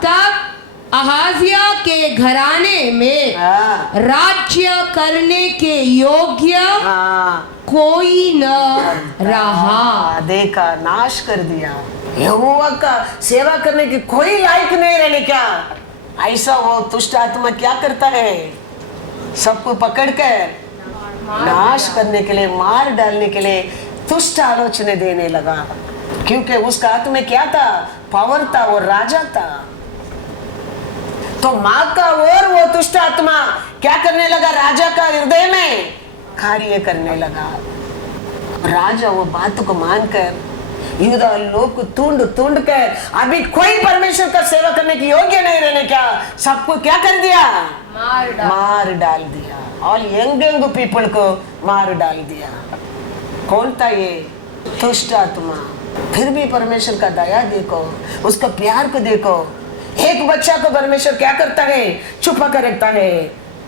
तब अहाजिया के घराने में राज्य करने के योग्य कोई न रहा। देखा, नाश कर दिया। यहोवा का सेवा करने की कोई लायक नहीं रहने क्या? ऐसा वो दुष्ट आत्मा क्या करता है? सबको पकड़कर नाश करने के लिए, मार डालने के लिए दुष्ट आलोचना देने लगा। क्योंकि उसका हाथ में क्या था? पावर था, वो राजा था। तो माँ का और वो दुष्ट आत्मा क्या करने लगा? राजा का हृदय में कार्य करने लगा। राजा वो बात को मानकर यहूदा लोग को टूंड कर अभी कोई परमेश्वर का सेवा करने की योग्य नहीं रहने क्या? सबको क्या कर दिया? मार डाल दिया। और यंग पीपल को मार डाल दिया। कौन था ये? दुष्ट आत्मा। फिर भी परमेश्वर का दया देखो, उसका प्यार को देखो। एक बच्चा को परमेश्वर क्या करता है? छुपा कर रखता है।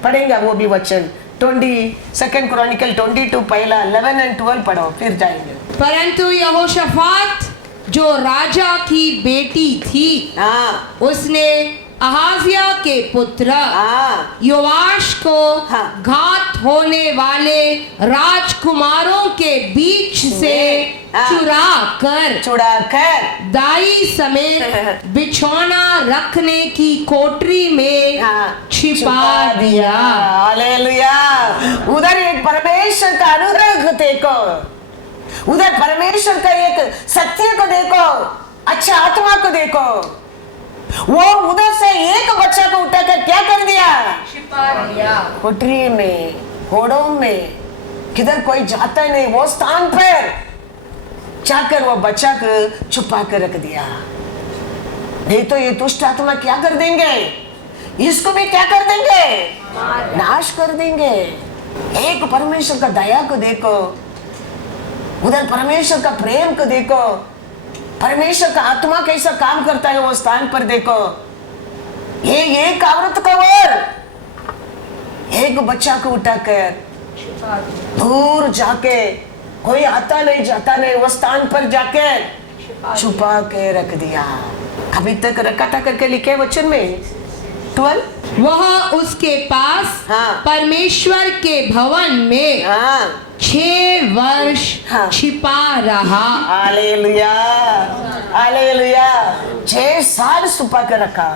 पढ़ेंगे वो भी वचन 22 क्रॉनिकल 22 पहला 11 और 12 पढ़ो, फिर जाएंगे। परंतु यहोशाफात जो राजा की बेटी थी उसने अहाजिया के पुत्र योआश को घात होने वाले राजकुमारों के बीच से चुराकर दाई समेत बिछौना रखने की कोठरी में छिपा दिया। हालेलुया। उधर एक परमेश्वर का अनुग्रह देखो, उधर परमेश्वर का एक सत्य को देखो, अच्छा आत्मा को देखो। वो उधर से एक बच्चा को उठाकर क्या कर दिया? छिपा दिया कोठरी में, घोड़ों में, किधर कोई जाता ही नहीं, वो स्थान पर जाकर वो बच्चा को छुपा कर रख दिया। नहीं तो ये दुष्ट आत्मा क्या कर देंगे? इसको भी क्या कर देंगे? नाश कर देंगे। एक परमेश्वर का दया को देखो, उधर परमेश्वर का प्रेम को देखो, परमेश्वर का आत्मा कैसा काम करता है वो स्थान पर देखो। ये एक औरत का और एक बच्चा को उठाकर दूर जाके, कोई आता नहीं जाता नहीं, वो स्थान पर जाके छुपा के रख दिया। अभी तक रखा था करके लिखे वचन में 12। वह उसके पास हाँ। परमेश्वर के भवन में 6 वर्ष छिपा रहा। Hallelujah, hallelujah. 6 साल छुपा कर रखा,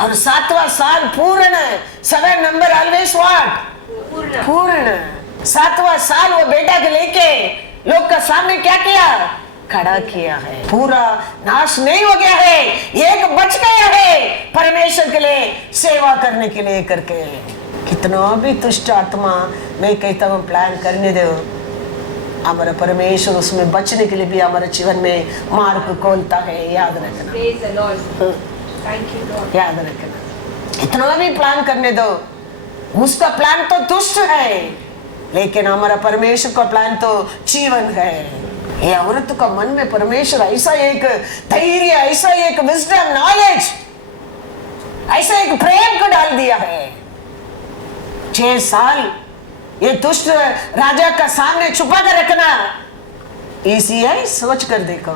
और 7वां साल पूर्ण। 7 नंबर ऑलवेज व्हाट? पूर्ण। 7वां साल वो बेटा के लेके लोग का सामने क्या किया? खड़ा किया है। पूरा नाश नहीं हो गया है, एक बच गया है परमेश्वर के लिए सेवा करने के लिए करके। कितना भी दुष्ट आत्मा मैं कहता हूँ प्लान करने दो, हमारा परमेश्वर उसमें बचने के लिए भी हमारे जीवन में मार्ग खोलता है। याद रखना, याद रखना। कितना भी प्लान करने दो, उसका प्लान तो दुष्ट है, लेकिन हमारा परमेश्वर का प्लान तो जीवन है। ये औरत का मन में परमेश्वर ऐसा एक धैर्य, ऐसा एक विजडम, नॉलेज, ऐसा एक प्रेम को डाल दिया है। 6 साल ये दुष्ट राजा का सामने छुपा कर रखना इसी है? सोच कर देखो।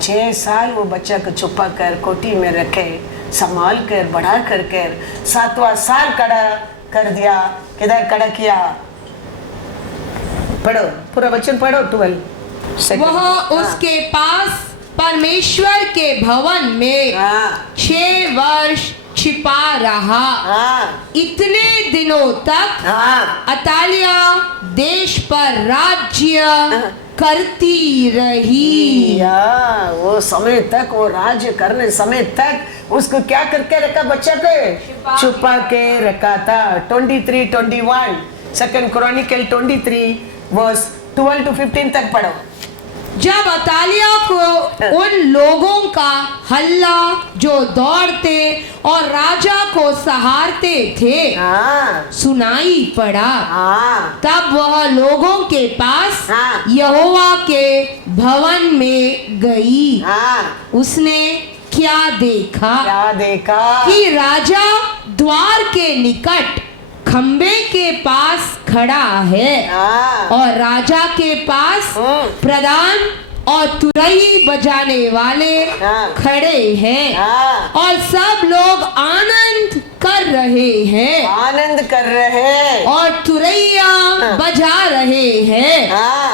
6 साल वो बच्चा को छुपा कर कोठी में रखे, संभाल कर बढ़ा कर 7वां साल खड़ा कर दिया। किधर खड़ा किया? पढ़ो, पूरा वचन पढ़ो। 12। वह उसके पास परमेश्वर के भवन में 6 वर्ष छिपा रहा। इतने दिनों तक अतालिया देश पर राज्य करती रही। वो समय तक, वो राज्य करने समय तक उसको क्या करके रखा? बच्चा को छुपा के रखा था। 23-21 2 क्रॉनिकल 23 वर्स 12 to 15 तक पढ़ो। जब अतालिया को उन लोगों का हल्ला जो दौड़ते और राजा को सहारते थे सुनाई पड़ा, तब वह लोगों के पास यहोवा के भवन में गई। उसने क्या देखा? क्या देखा? कि राजा द्वार के निकट खंबे के पास खड़ा है और राजा के पास प्रधान और तुरई बजाने वाले खड़े हैं और सब लोग आनंद कर रहे हैं, आनंद कर रहे हैं और तुरैया बजा रहे हैं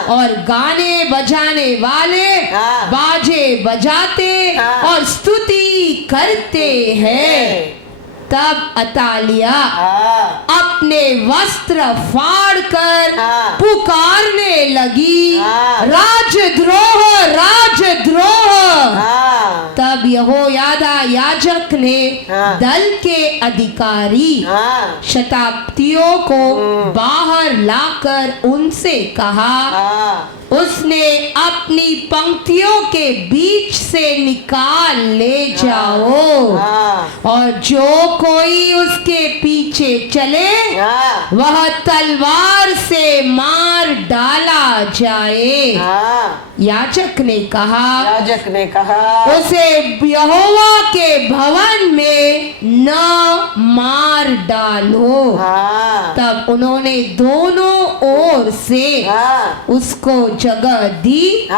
और गाने बजाने वाले बाजे बजाते और स्तुति करते हैं। तब अतालिया अपने वस्त्र फाड़कर पुकारने लगी, राजद्रोह, राजद्रोह। तब यहोयादा याजक ने दल के अधिकारी शताब्दियों को बाहर लाकर उनसे कहा, उसने अपनी पंक्तियों के बीच से निकाल ले जाओ और जो कोई उसके पीछे चले वह तलवार से मार डाला जाए। याजक ने कहा उसे यहोवा के भवन में न मार डालो। तब उन्होंने दोनों ओर से उसको जगह दी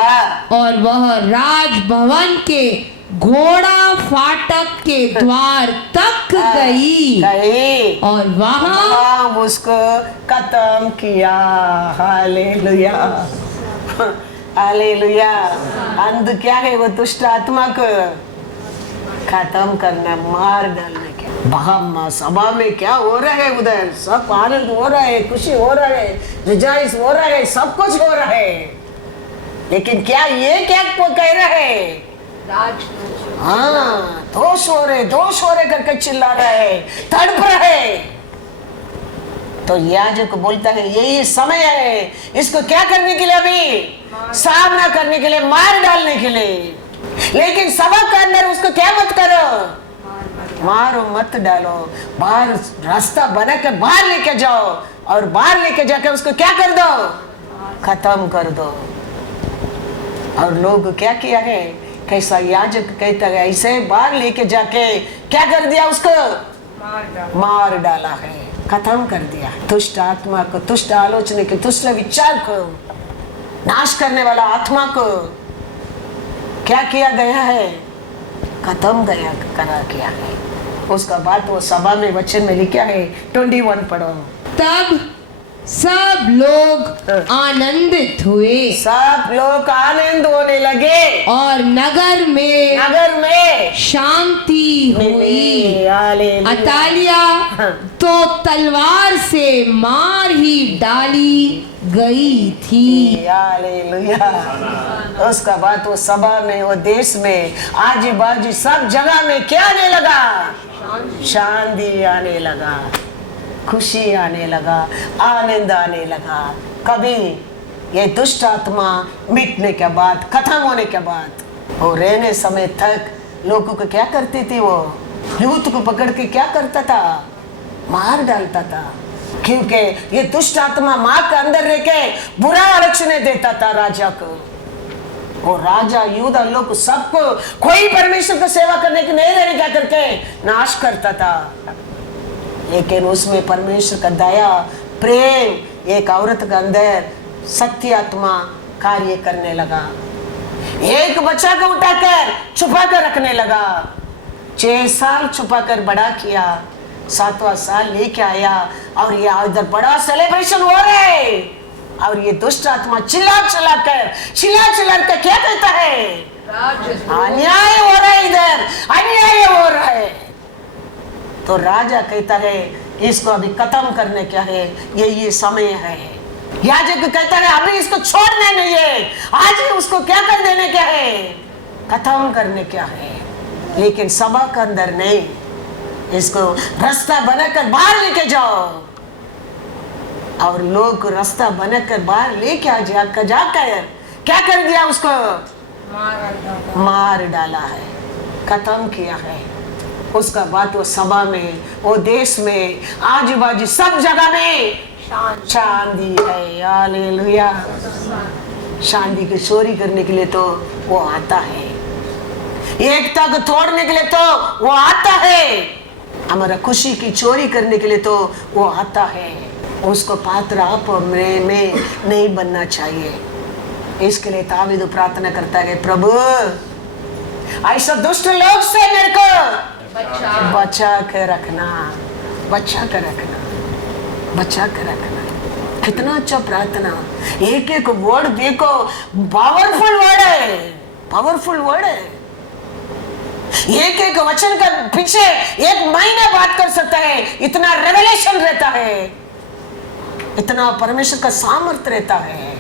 और वह राजभवन के घोड़ा फाटक के द्वार तक गई और वहां उसको खत्म किया। Hallelujah, hallelujah. अंत क्या है? वो दुष्ट आत्मा को खत्म करना, मार डालना। क्या सभा में क्या हो रहा है? उधर सब आनंद हो रहा है, खुशी हो रहा है, रिजाइस हो रहा है, सब कुछ हो रहा है, लेकिन क्या ये क्या कह रहा है? दोष हो रहे करके चिल्ला रहा है, तड़प रहा है। तो याजक बोलता है यही समय है इसको क्या करने के लिए? अभी सामना करने के लिए, मार डालने के लिए। लेकिन सभा के अंदर उसको क्या मत करो? मारो मत डालो, बाहर रास्ता बना के बाहर लेके जाओ और बाहर लेके जाके उसको क्या कर दो, खत्म कर दो। और लोग क्या किया है, कैसा याजक कहता है ऐसे बाहर लेके जाके क्या कर दिया, उसको मार डाला है, खत्म कर दिया। दुष्ट आत्मा को, दुष्ट आलोचना के, दुष्ट विचार को, नाश करने वाला आत्मा को क्या किया गया है, खत्म गया करा किया है। उसका बाद वो सभा में वचन में लिखा है 21 पढ़ो। तब सब लोग आनंदित हुए, सब लोग आनंद होने लगे और नगर में शांति हुई। हालेलुया। अतालिया तो तलवार से मार ही डाली गई थी। हालेलुया। उसका बाद वो सभा में, वो देश में, आजू बाजू सब जगह में क्या आने लगा, शांति आने लगा, खुशी आने लगा, आनंद आने लगा। कभी ये दुष्ट आत्मा मिटने के बाद, खत्म होने के बाद, वो रहने समय तक लोगों को क्या करती थी, वो यूथ को पकड़ के क्या करता था, मार डालता था। क्योंकि ये दुष्ट आत्मा माँ के अंदर रह के बुरा आलोचना देता था राजा को। वो राजा यूदा लोग सबको, कोई परमेश्वर को सेवा करने की नहीं रहेगा करके नाश करता था। लेकिन उसमें परमेश्वर का दया, प्रेम एक औरत के अंदर सत्य आत्मा कार्य करने लगा। एक बच्चा को उठाकर छुपा कर रखने लगा, 6 साल छुपा कर बड़ा किया, 7वां साल लेके आया और ये इधर बड़ा सेलिब्रेशन हो रहा है। और ये दुष्ट आत्मा चिल्ला कर क्या कहता है, अन्याय हो रहा है, इधर अन्याय हो रहा है। तो राजा कहता है इसको अभी खत्म करने क्या है, ये समय है। याजक कहता है अभी इसको छोड़ने नहीं है, आज ही उसको क्या कर देने क्या है, खत्म करने क्या है। लेकिन सभा के अंदर नहीं, इसको रास्ता बनाकर बाहर लेके जाओ। और लोग रास्ता बनाकर बाहर लेके जाकर क्या कर दिया, उसको मार डाला है, खत्म किया है। उसका बाद वो सभा में, वो देश में, आजू बाजू सब जगह में शांति है। हालेलुया। शांति की चोरी करने के लिए तो वो आता है, एकता को तोड़ने के लिए तो वो आता है, हमारा खुशी की चोरी करने के लिए तो वो आता है। उसको पात्र आप में नहीं बनना चाहिए। इसके लिए दाऊद प्रार्थना करता है, प्रभु ऐसा दुष्ट लोग से मेरे को बचा के रखना, बचा के रखना, बचा के रखना। कितना अच्छा प्रार्थना, एक एक वर्ड देखो, पावरफुल वर्ड है, पावरफुल वर्ड है। एक एक वचन का पीछे 1 महीना बात कर सकता है, इतना रेवलेशन रहता है, इतना परमेश्वर का सामर्थ्य रहता है।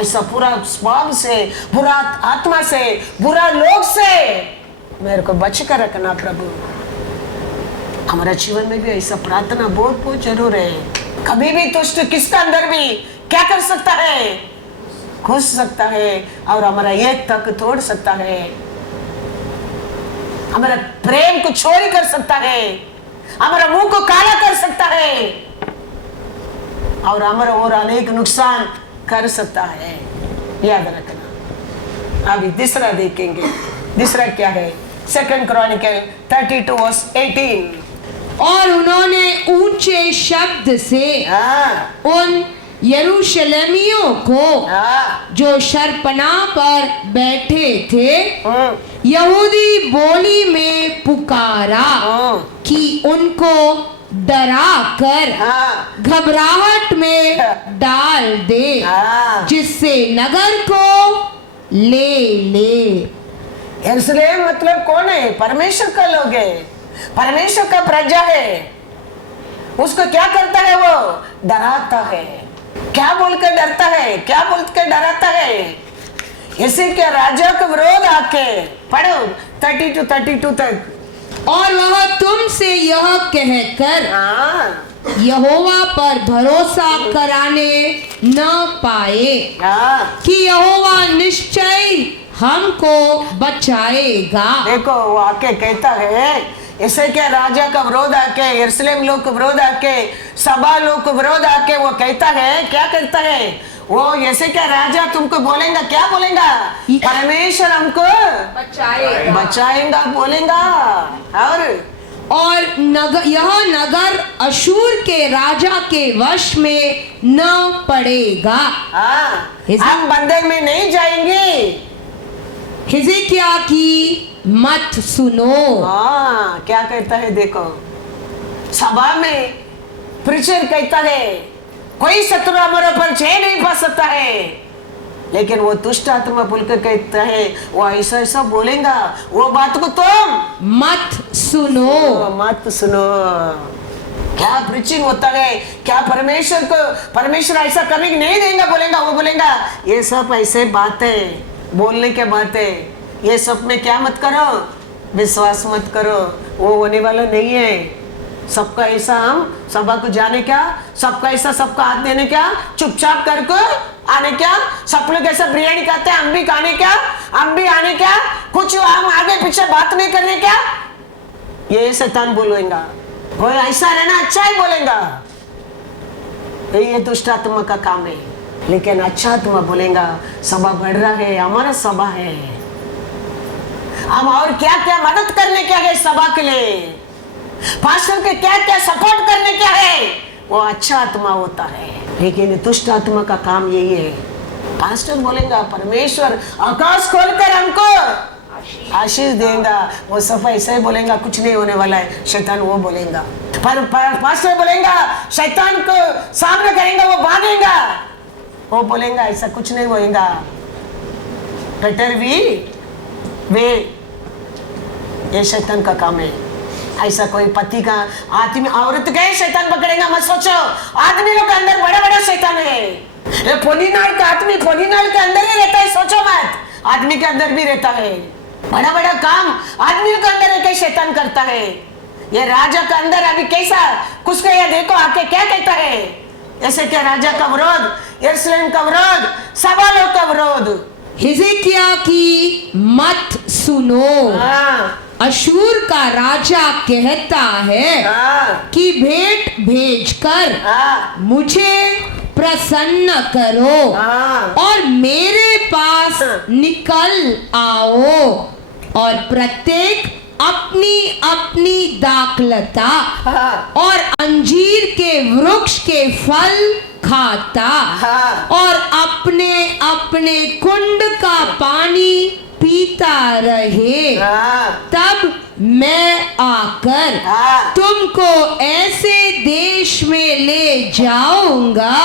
ऐसा पूरा स्वभाव से, बुरा आत्मा से, बुरा लोग से मेरे को बच कर रखना प्रभु। हमारा जीवन में भी ऐसा प्रार्थना बहुत जरूर है। कभी भी दुष्ट किसका अंदर भी क्या कर सकता है, घुस सकता है और हमारा एक तक तोड़ सकता है, हमारा प्रेम को चोरी कर सकता है, हमारा मुंह को काला कर सकता है और हमारा और अनेक नुकसान कर सकता है। याद रखना। अभी तीसरा देखेंगे, तीसरा क्या है, 2 क्रॉनिकल 32:18। और उन्होंने ऊंचे शब्द से उन यरूशलेमियों को जो शरपनाह पर बैठे थे यहूदी बोली में पुकारा कि उनको डरा कर घबराहट में डाल दे, जिससे नगर को ले। यरूशलेम मतलब कौन है, परमेश्वर का लोग है, परमेश्वर का प्रजा है। उसको क्या करता है, वो डराता है। क्या बोलकर डरता है, क्या बोलकर डराता है, इसी के राजा के विरोध आके पढ़ो 32 तक। और वह तुमसे यह कहकर यहोवा पर भरोसा कराने न पाए कि यहोवा निश्चय हमको बचाएगा। देखो वो आके कहता है ऐसे क्या राजा का विरोध आके, यरूशलेम लोग का विरोध आके, सभा लोग का विरोध आके वो कहता है, क्या कहता है वो, ऐसे क्या राजा तुमको बोलेगा, क्या बोलेगा, परमेश्वर हमको बचाएगा बोलेगा। और यह नगर अशूर के राजा के वश में न पड़ेगा। हम बंधन में नहीं जाएंगे। हिजकिय्याह की मत सुनो। क्या कहता है देखो, सभा में प्रीचर कहता है कोई शत्रु हमारे पर छह नहीं पा सकता है, लेकिन वो दुष्ट आत्मा बोलकर कहता है वो ऐसा ऐसा बोलेगा, वो बात को तुम मत सुनो। मत सुनो। क्या प्रीचिंग होता है, क्या परमेश्वर ऐसा करने की नहीं देगा बोलेगा, वो बोलेगा ये सब ऐसे बातें बोलने के बातें, ये सब में क्या मत करो, विश्वास मत करो, वो होने वाला नहीं है। सबका ऐसा हम सभा को जाने क्या, सबका ऐसा सबका हाथ देने क्या, चुपचाप करके आने क्या, सब लोग ऐसा बिरयानी खाते हैं हम भी खाने क्या, हम भी आने क्या, कुछ हम आगे पीछे बात नहीं करने क्या, ये शैतान बोलेगा। कोई ऐसा रहना अच्छा ही बोलेगा, ये दुष्ट आत्मा का काम है। लेकिन अच्छा आत्मा बोलेगा सभा बढ़ रहा है, हमारा सभा है, हम और क्या क्या मदद करने क्या है सभा के लिए, पास्टर के क्या क्या सपोर्ट करने क्या है, वो अच्छा आत्मा होता है। लेकिन दुष्ट आत्मा का काम यही है। पास्टर बोलेगा परमेश्वर आकाश खोलकर हमको आशीष देगा, वो सब ऐसे ही बोलेगा कुछ नहीं होने वाला है, शैतान वो बोलेगा। पर पास्टर बोलेगा शैतान को सामने करेगा वो भागेगा, वो बोलेगा ऐसा कुछ नहीं होएगा, बेटर वे ये शैतान का काम है। ऐसा कोई पति का आदमी औरत गए शैतान पकड़ेगा मत सोचो, आदमी लोग के अंदर बड़ा बड़ा शैतान है। ये पोलीनाल का आदमी पोलीनाल के अंदर ही रहता है, सोचो मत, आदमी के अंदर भी रहता है। बड़ा बड़ा काम आदमी के अंदर एक शैतान करता है। ये राजा का अंदर अभी कैसा कुछ ये देखो आके क्या कहता है, ऐसे क्या राजा का विरोध, यरूशलेम का विरोध, सभा लोग का विरोध। हिजकिय्याह की मत सुनो। अशूर का राजा कहता है कि भेंट भेजकर मुझे प्रसन्न करो और मेरे पास निकल आओ, और प्रत्येक अपनी अपनी दाखलता और अंजीर के वृक्ष के फल खाता और अपने अपने कुंड का पानी पीता रहे, तब मैं आकर तुमको ऐसे देश में ले जाऊंगा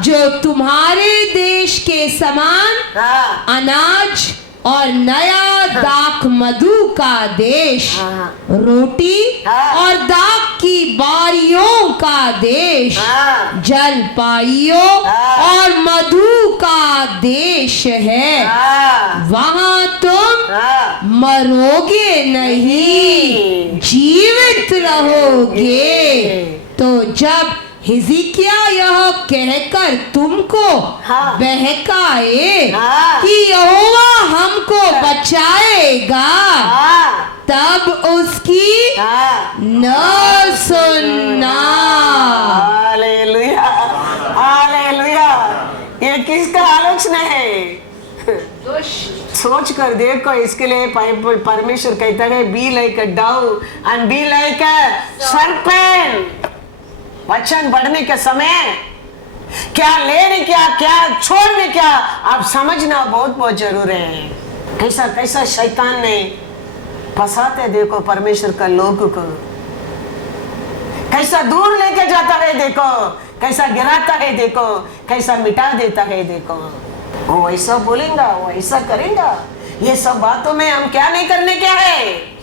जो तुम्हारे देश के समान अनाज और नया दाख मधु का देश, रोटी और दाख की बारियों का देश, जलपाइयों और मधु का देश है। वहां तुम मरोगे नहीं, जीवित रहोगे। तो जब हिजकिय्याह यह कहकर तुमको बहकाए कि यहोवा हमको बचाएगा, तब उसकी न सुनना। Hallelujah, hallelujah. ये किसका आलोचना है? सोच कर देखो, इसके लिए परमेश्वर कहता है be like a dove and be like a serpent. वचन बढ़ने के समय क्या लेने क्या छोड़ने क्या आप समझना बहुत जरूरी है। कैसा कैसा शैतान ने फंसाते देखो परमेश्वर का लोग को, कैसा दूर लेके जाता है देखो, कैसा गिराता है देखो, कैसा मिटा देता है देखो। वो ऐसा बोलेगा, वो ऐसा करेगा। ये सब बातों में हम क्या नहीं करने क्या है,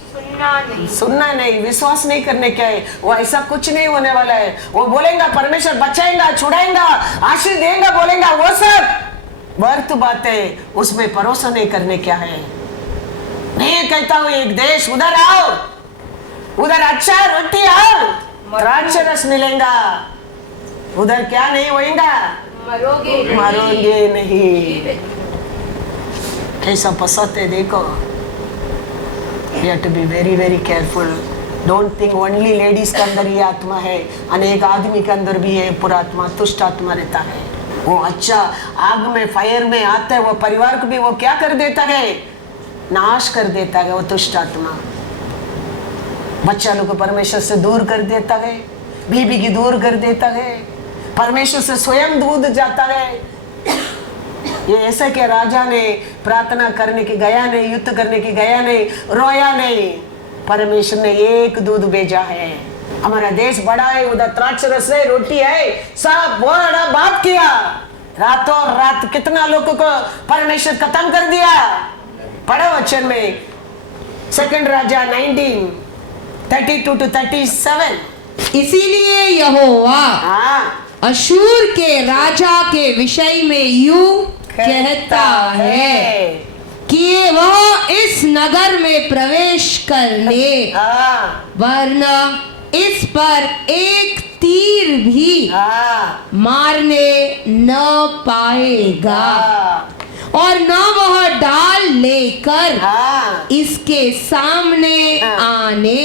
सुनना नहीं, विश्वास नहीं करने क्या है। वो ऐसा कुछ नहीं होने वाला है। वो बोलेगा परमेश्वर बचाएगा, छुड़ाएगा, आशीष देगा बोलेगा, वो सब व्यर्थ बातें, उसमें भरोसा नहीं करने क्या है। नहीं कहता हूँ एक देश उधर आओ, उधर अच्छा रोटी आओ, द्राक्ष रस मिलेगा, उधर क्या नहीं होएगा, मरोगे नहीं। कैसा फंसाते देखो। You have to be very, very careful. Don't think only ladies के अंदर ये आत्मा है, अनेक आदमी के अंदर भी ये पूरा आत्मा दुष्ट आत्मा रहता है। वो अच्छा आग में फायर में आता है, वो परिवार को भी वो क्या कर देता है, नाश कर देता है। वो दुष्ट आत्मा बच्चा लोग को परमेश्वर से दूर कर देता है, बीबी की दूर कर देता है, परमेश्वर से स्वयं दूर जाता है। ये ऐसा कि राजा ने प्रार्थना करने की गया नहीं, युद्ध करने की गया नहीं, रोया नहीं, परमेश्वर ने एक दूध भेजा है। हमारा देश बड़ा है, उधर द्राक्ष रस है, रोटी है, सब बड़ा बात किया, रातों रात कितना लोगों को परमेश्वर खत्म कर दिया। पढ़ो वचन में 2 राजा 19:32-37। इसीलिए यहोवा अशूर के राजा के विषय में यूं कहता है कि वह इस नगर में प्रवेश कर ले, वरना इस पर एक तीर भी मारने न पाएगा, और न वह ढाल लेकर इसके सामने आने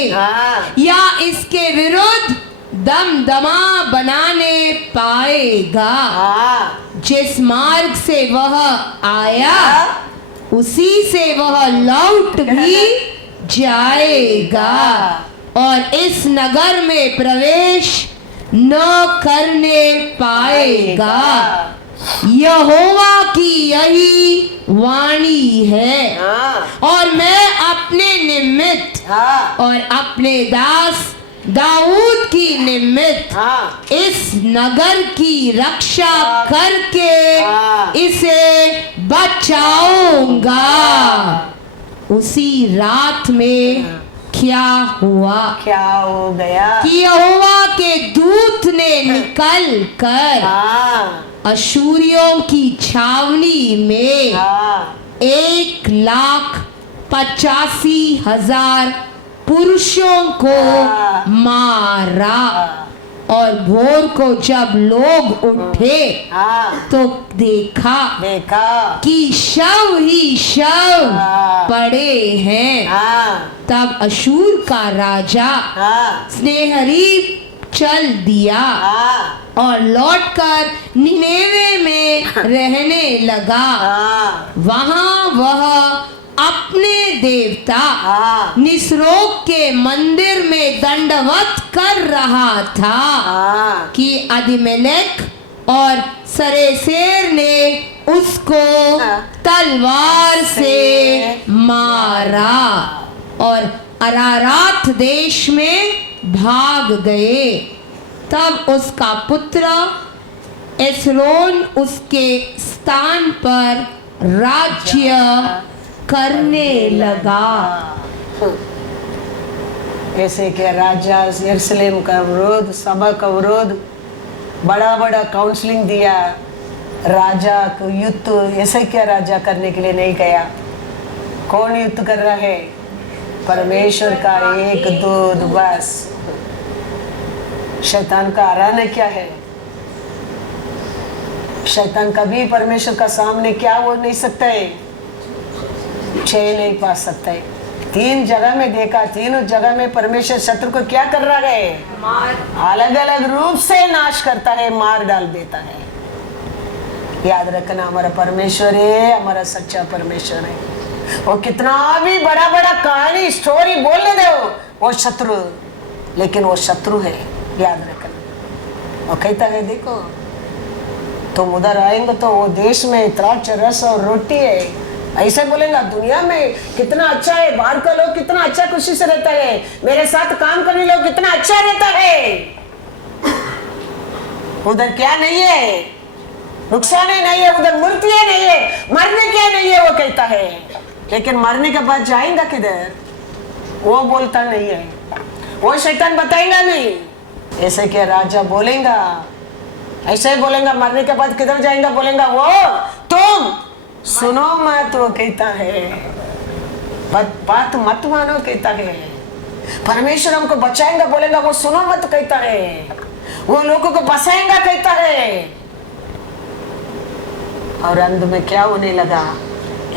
या इसके विरुद्ध दमदमा बनाने पाएगा। जिस मार्ग से वह आया उसी से वह लौट भी जाएगा, और इस नगर में प्रवेश न करने पाएगा। यहोवा की यही वाणी है, और मैं अपने निमित्त और अपने दास दाऊद की निमित्त इस नगर की रक्षा करके इसे बचाऊंगा। उसी रात में क्या हुआ, क्या हो गया कि यहोवा के दूत ने निकल कर अशूरियों की छावनी में 1,85,000 पुरुषों को मारा। और भोर को जब लोग उठे तो देखा कि शव ही शव पड़े हैं। तब अशूर का राजा स्नेहरीब चल दिया और लौटकर निनेवे में रहने लगा। वहां वह अपने देवता निस्रोक के मंदिर में दंडवत कर रहा था कि अबीमेलेक और सरेसेर ने उसको तलवार से मारा और अरारात देश में भाग गए। तब उसका पुत्र एसरोन उसके स्थान पर राज्य करने लगा। ऐसे के राजा यरूशलेम का विरोध, सभा का विरोध, बड़ा बड़ा काउंसलिंग दिया। राजा को युद्ध ऐसे क्या राजा करने के लिए नहीं गया। कौन युद्ध कर रहा है? परमेश्वर का एक दूत बस। शैतान का हराना क्या है? शैतान कभी परमेश्वर का सामने क्या हो नहीं सकता है, छह नहीं पा सकता है। 3 जगह में देखा, तीनों जगह में परमेश्वर शत्रु को क्या कर रहा है? अलग अलग रूप से नाश करता है, मार डाल देता है। याद रखना, हमारा परमेश्वर है, हमारा सच्चा परमेश्वर है। वो कितना भी बड़ा बड़ा कहानी स्टोरी बोलने दो, वो शत्रु, लेकिन वो शत्रु है, याद रखना। वो कहता है देखो तुम उधर आएंगे तो वो देश में द्राक्ष रस और रोटी है, ऐसे बोलेगा। दुनिया में कितना अच्छा है, बाहर का लोग कितना अच्छा खुशी से रहता है, मेरे साथ काम करने लोग कितना अच्छा रहता है। उधर क्या नहीं है, नुकसान ही नहीं है, उधर मूर्तियां नहीं है, मरने क्या नहीं है, वो कहता है। लेकिन मरने के बाद जाएगा किधर, वो बोलता नहीं है, वो शैतान बताएगा नहीं। ऐसे क्या राजा बोलेगा, ऐसे ही बोलेगा, मरने के बाद किधर जाएगा, बोलेगा वो तुम सुनो मत, वो कहता है। बात मत मानो, कहता है। परमेश्वर हमको बचाएगा, बोलेगा वो सुनो मत, कहता है। वो लोगों को बचाएगा, कहता है। और अंत में क्या होने लगा?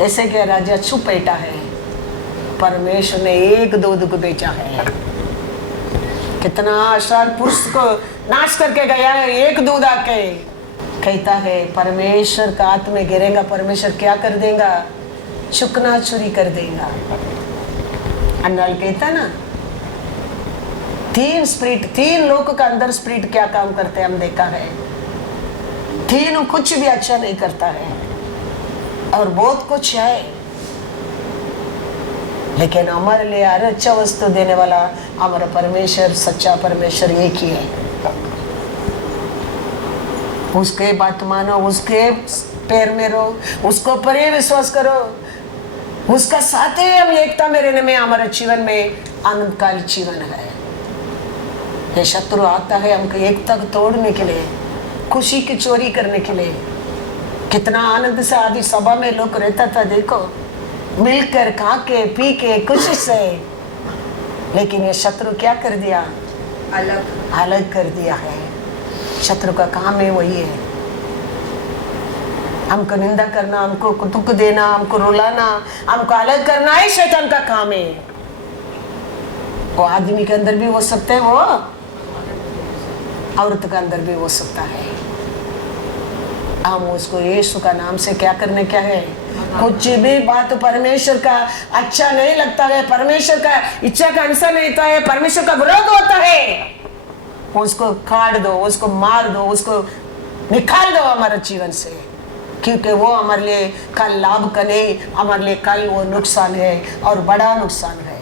ऐसे क्या राजा चुप बैठा है। परमेश्वर ने एक दूत को भेजा है। कितना आशार पुरुष को नाश करके गया है, एक दूध आके कहता है परमेश्वर का हाथ में गिरेगा, परमेश्वर क्या कर देगा, चुकना चुरी कर देगा। अन्नाल कहता ना, तीन लोग का अंदर स्पिरिट क्या काम करते हैं हम देखा है, तीनों कुछ भी अच्छा नहीं करता है और बहुत कुछ है, लेकिन हमारे लिए हर अच्छा वस्तु देने वाला हमारा परमेश्वर, सच्चा परमेश्वर एक ही है। उसके बात मानो, उसके पैर में रहो, उसको परे विश्वास करो, उसका साथ ही हम एकता में रहने में हमारे जीवन में आनंदकाली जीवन है। ये शत्रु आता है हमको एकता को तोड़ने के लिए, खुशी की चोरी करने के लिए। कितना आनंद से आदि सभा में लोग रहता था, देखो मिलकर खा के पी के खुशी से, लेकिन ये शत्रु क्या कर दिया, अलग कर दिया है। शत्रु का काम है वही है, हमको निंदा करना, हमको दुख देना, हमको रुलाना, हमको अलग करना ही शैतान का काम है। वो आदमी के अंदर भी हो सकते हैं, वो औरत के अंदर भी हो सकता है। हम उसको यीशु का नाम से क्या करने क्या है, कुछ भी बात परमेश्वर का अच्छा नहीं लगता है, परमेश्वर का इच्छा का अनुसार नहीं होता है, परमेश्वर का विरोध होता है, उसको काट दो, उसको मार दो, उसको निकाल दो हमारे जीवन से, क्योंकि वो हमारे लिए कल लाभ का नहीं, हमारे लिए कल वो नुकसान है और बड़ा नुकसान है।